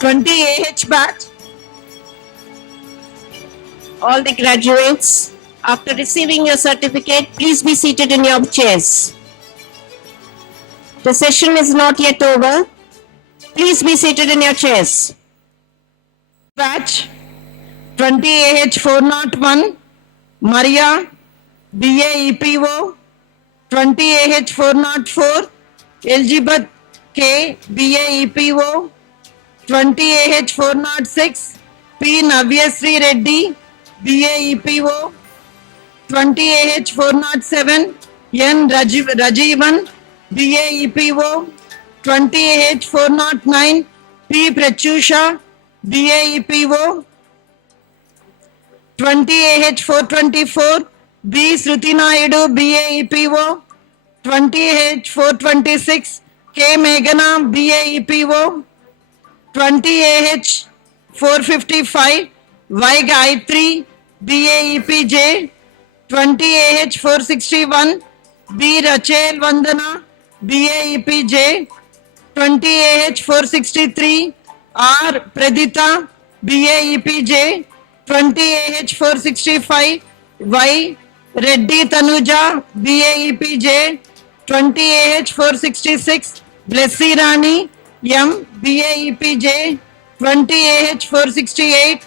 (20 AH batch). All the graduates, after receiving your certificate, please be seated in your chairs. The session is not yet over. Please be seated in your chairs. Batch 20 AH 401. Maria, BA EPO, 20 AH 404. Elizabeth K, BA EPO, 20 AH 406. P. Navyasri Reddy, BA EPO, 20 AH 407. N. Rajivan, BA EPO, 20 AH 409. P. Pratyusha, BA EPO, 20 AH 424. B. Shruti Naidu, BA EPO, 20 AH 426. K. Meghana, BA EPO, 20 AH 455. Y. Gayatri, BA EPJ, 20 AH 461. B. Rachel Vandana, BA EPJ, 20 AH 463. R. Pradita, BA EPJ, 20 AH 465. Y. Reddy Tanuja, BA EPJ, 20 AH 466. Blessy Rani, M. BA EPJ, 20 AH 468.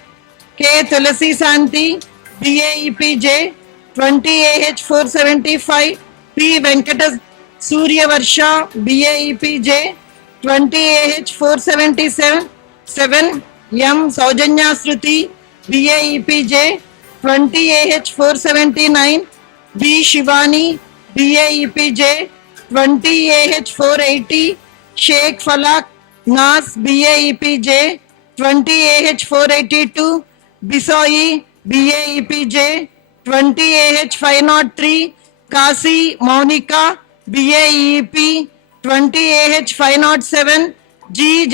K. Tulasi Santi, BA EPJ, 20 AH 475. P. Venkata Suryavarsha, BA EPJ, 20 AH 477. 7. M. Saujanya Shruti, BA EPJ, 20 AH 479. B. Shivani, BA EPJ, 20 AH 480. Sheikh Falak Nas, BA EPJ, 20 AH 482. Bisoi, BA EPJ, 20 AH 503. Kasi Monica, BA EP, 20 AH 507. G.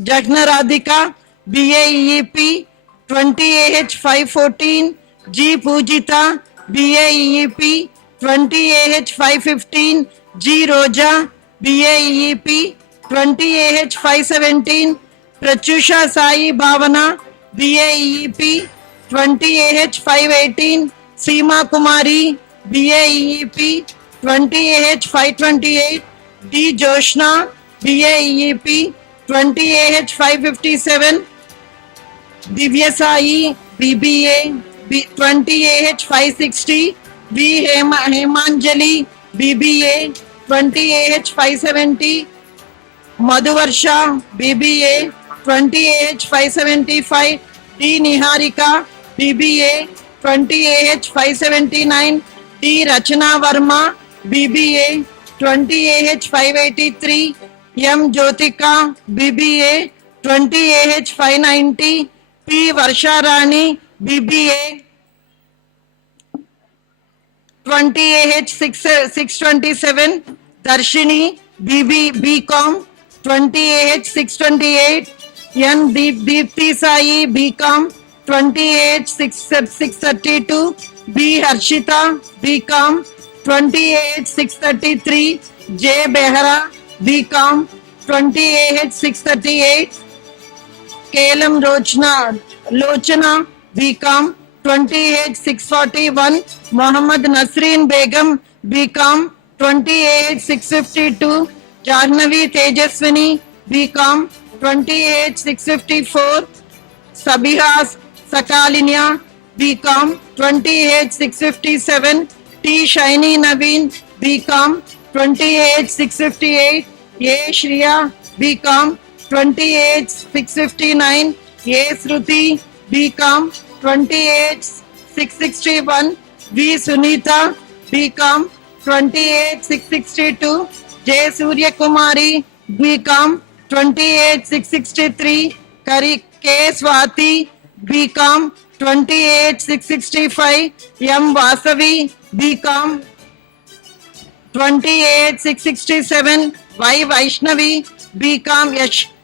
Jagnaradhika, BA EP, 20 AH 514. G. Pujita, BA EP, 20AH 515, G Roja, BAEP, 20AH 517, Pratyusha Sai Bhavana, BAEP, 20AH 518, Seema Kumari, BAEP, 20AH 528, D Joshna, BAEP, 20AH 557, Divya Sai, BBA, 20AH 560, V Hemanjali, BBA, 20AH 570, Madhuvarsha, BBA, 20AH 575, D Niharika, BBA, 20AH 579, D Rachana Verma, BBA, 20AH 583, M Jyotika, BBA, 20AH 590, P Varsharani, BBA, 20AH 627, Darshini, BCom, 20AH 628, N Deepthi Sai, BCom, 20AH 632, B Harshita, BCom, 20AH 633, J Behra, BCom, 20AH 638, KLM Lochana, BCom, 20AH 641, Mohammad Nasreen Begum, BCom, 20AH 652, Jahnavi Tejaswini, BCom, 20AH 654, Sabiha Sakalinia, BCom, 20AH 657, T Shiny Naveen, BCom, 20AH 658, A Shriya, BCom, 20AH 659, A Sruti, BCom, 20AH 661, V Sunita, BCom, 20AH 662, J Surya Kumari, BCom, 20AH 663, K Swati, BCom, 20AH 665, M Vasavi, BCom, 20AH 667, Y Vaishnavi, BCom,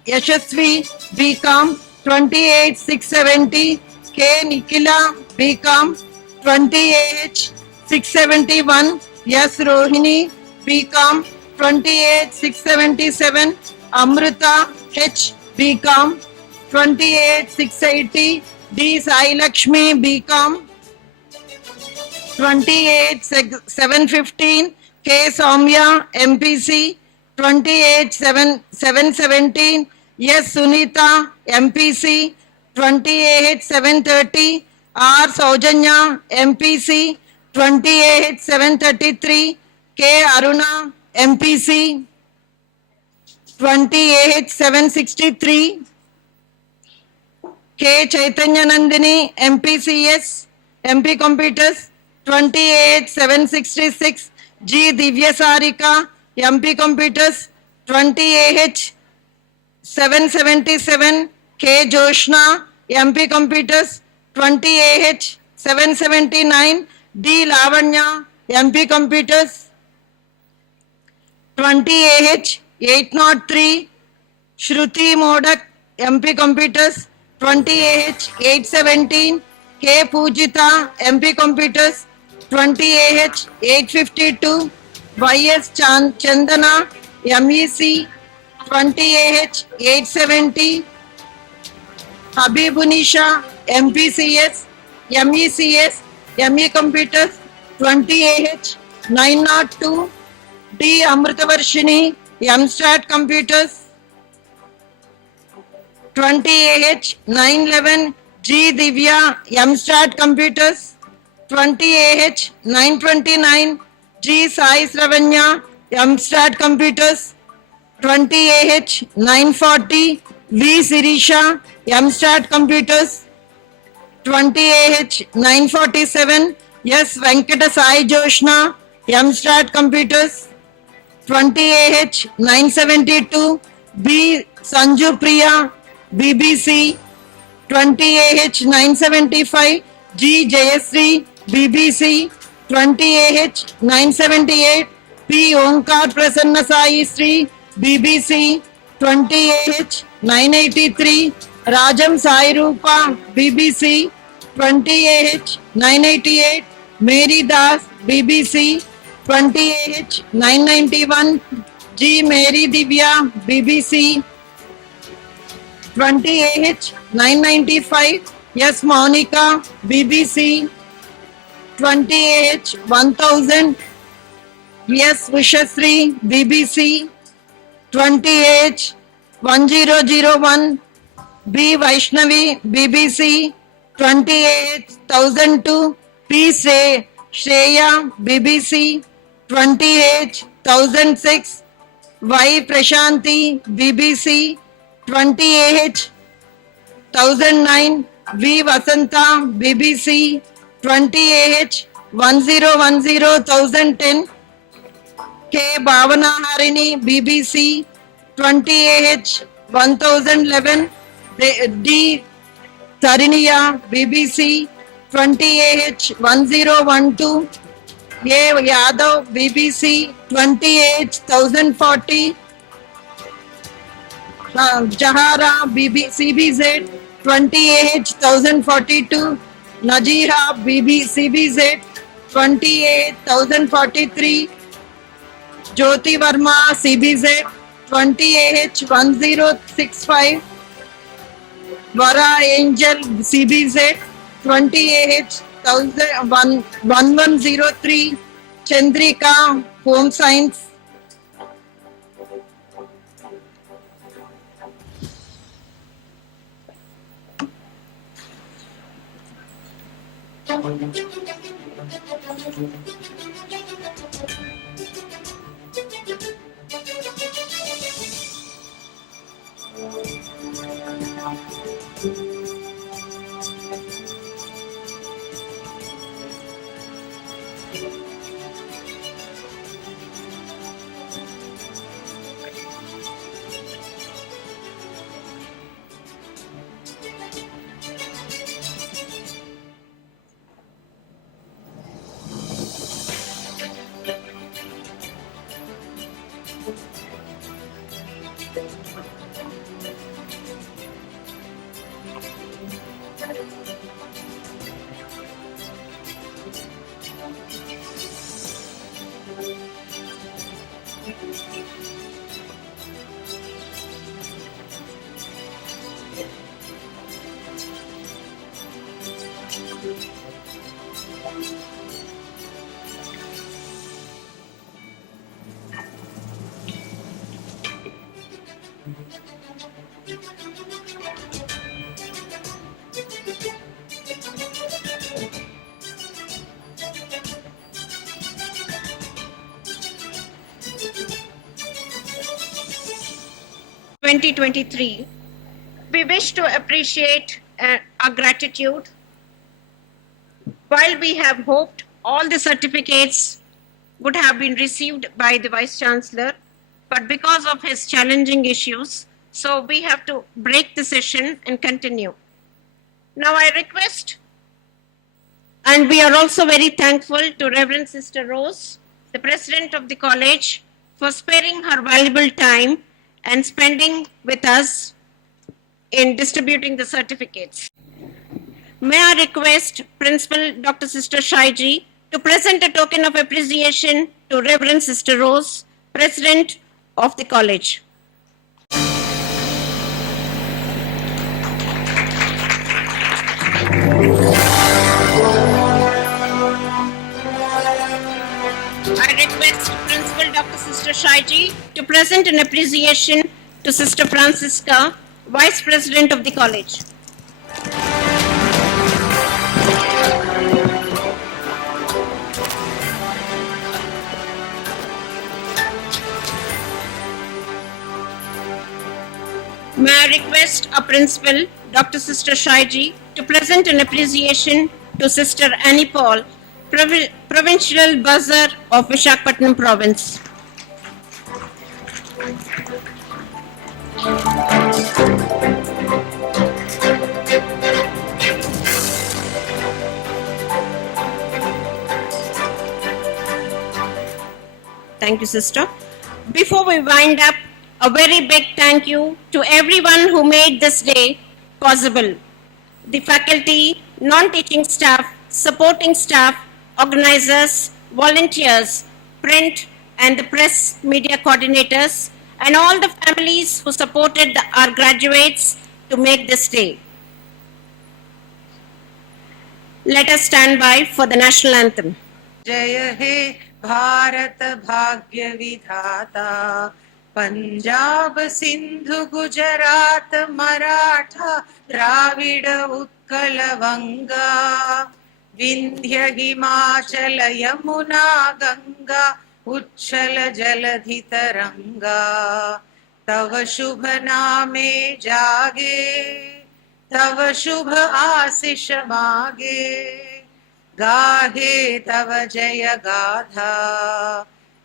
Yashasvi, BCom, 20AH 670, K Nikila, BCom, 20AH 671, S Rohini, BCom, 20AH 677, Amrita H, BCom, 20AH 680, D Sai Lakshmi, BCom, 20AH 715, K Soumya, MPC, 20AH 717, S Sunita, MPC, 20AH 730, R Saujanya, MPC, 20AH 733, K Aruna, MPC, 20AH 763, K Chaitanya Nandini, MPCS, MP Computers, 20AH 766, G Divya Sarika, MP Computers, 20AH 777, K Joshna, MP Computers, 20AH 779, D Lavanya, MP Computers, 20AH 803, Shruti Modak, MP Computers, 20AH 817, K Pujita, MP Computers, 20AH 852, YS Chandana, MEC, 20AH 870, Habibunisha, MPCS, MECS, ME Computers, 20AH 902, D Amritavarshini, MStat Computers, 20AH 911, G Divya, MStat Computers, 20AH 929, G Sai Sravanya, MStat Computers, 20AH 940, V Sirisha, MStat Computers, 20AH 947, S Venkata Sai Joshna, MStat Computers, 20AH 972, B Sanju Priya, BBC, 20AH 975, G Jayasri, BBC, 20AH 978, P Omkar Prasanna Sai Sri, BBC, 20AH 983, Rajam Sai Rupa, BBC, 20AH 988, Mary Das, BBC, 20AH 991, G. Mary Divya, BBC, 20AH 995, S. Monica, BBC, 20AH 1000, S. Vishasri, BBC, 20AH 1001, B. Vaishnavi, BBC, 20AH 1002, P. Shreya, BBC, 20AH 1006, Y. Prashanti, BBC, 20AH 1009, V. Vasanta, BBC, 20AH 1010 K. Bhavana Harini, BBC, 20AH 1011, D. Tariniya, BBC, 20AH 1012, A. Yadav, BBC, 20AH 1040, Jahara, CBZ, 20AH 1042, Najiha, CBZ, 20AH 1043, Jyoti Verma, CBZ, 20AH 1065, Vara Angel, CBZ, 20AH 1103, Chandrika, Home Science. (2023), we wish to appreciate our gratitude. While we have hoped all the certificates would have been received by the Vice Chancellor, but because of his challenging issues, so we have to break the session and continue. Now I request, and we are also very thankful to Reverend Sister Rose, the President of the college, for sparing her valuable time and spending with us in distributing the certificates. May I request Principal Dr. Sister Shaiji to present a token of appreciation to Reverend Sister Rose, President of the college. I request Principal Dr. Sister Shaiji to present an appreciation to Sister Francisca, Vice President of the college. May I request our Principal, Dr. Sister Shaiji, to present an appreciation to Sister Annie Paul, Provincial Buzzer of Visakhapatnam Province. Thank you, Sister. Before we wind up, a very big thank you to everyone who made this day possible. The faculty, non-teaching staff, supporting staff, organizers, volunteers, print and the press media coordinators, and all the families who supported our graduates to make this day. Let us stand by for the national anthem. जय हे भारत भाग्य विधाता, पंजाब सिंधु गुजरात मराठा द्राविड उत्कल वंगा, विंध्य हिमाचल यमुना गंगा उच्छल जलधि तरंगा, तव शुभ नामे जागे, तव शुभ आशीष मागे, गाहे तव जय गाथा,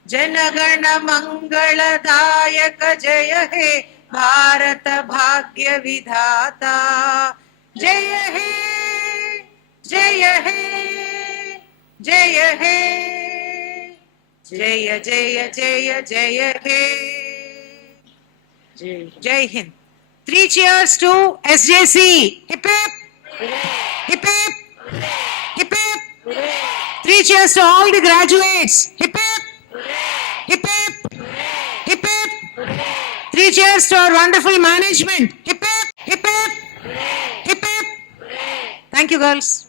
जनगण मंगलदायक जय हे भारत भाग्य विधाता, जय हे जय हे जय हे जय जय जय जय हे। जय Hind. 3 cheers to SJC. Hip hip hip hip hip hip. 3 cheers to all the graduates. Hip hip hip hip hip hip. 3 cheers to our wonderful management. Hip hip hip hip hip hip. Thank you, girls.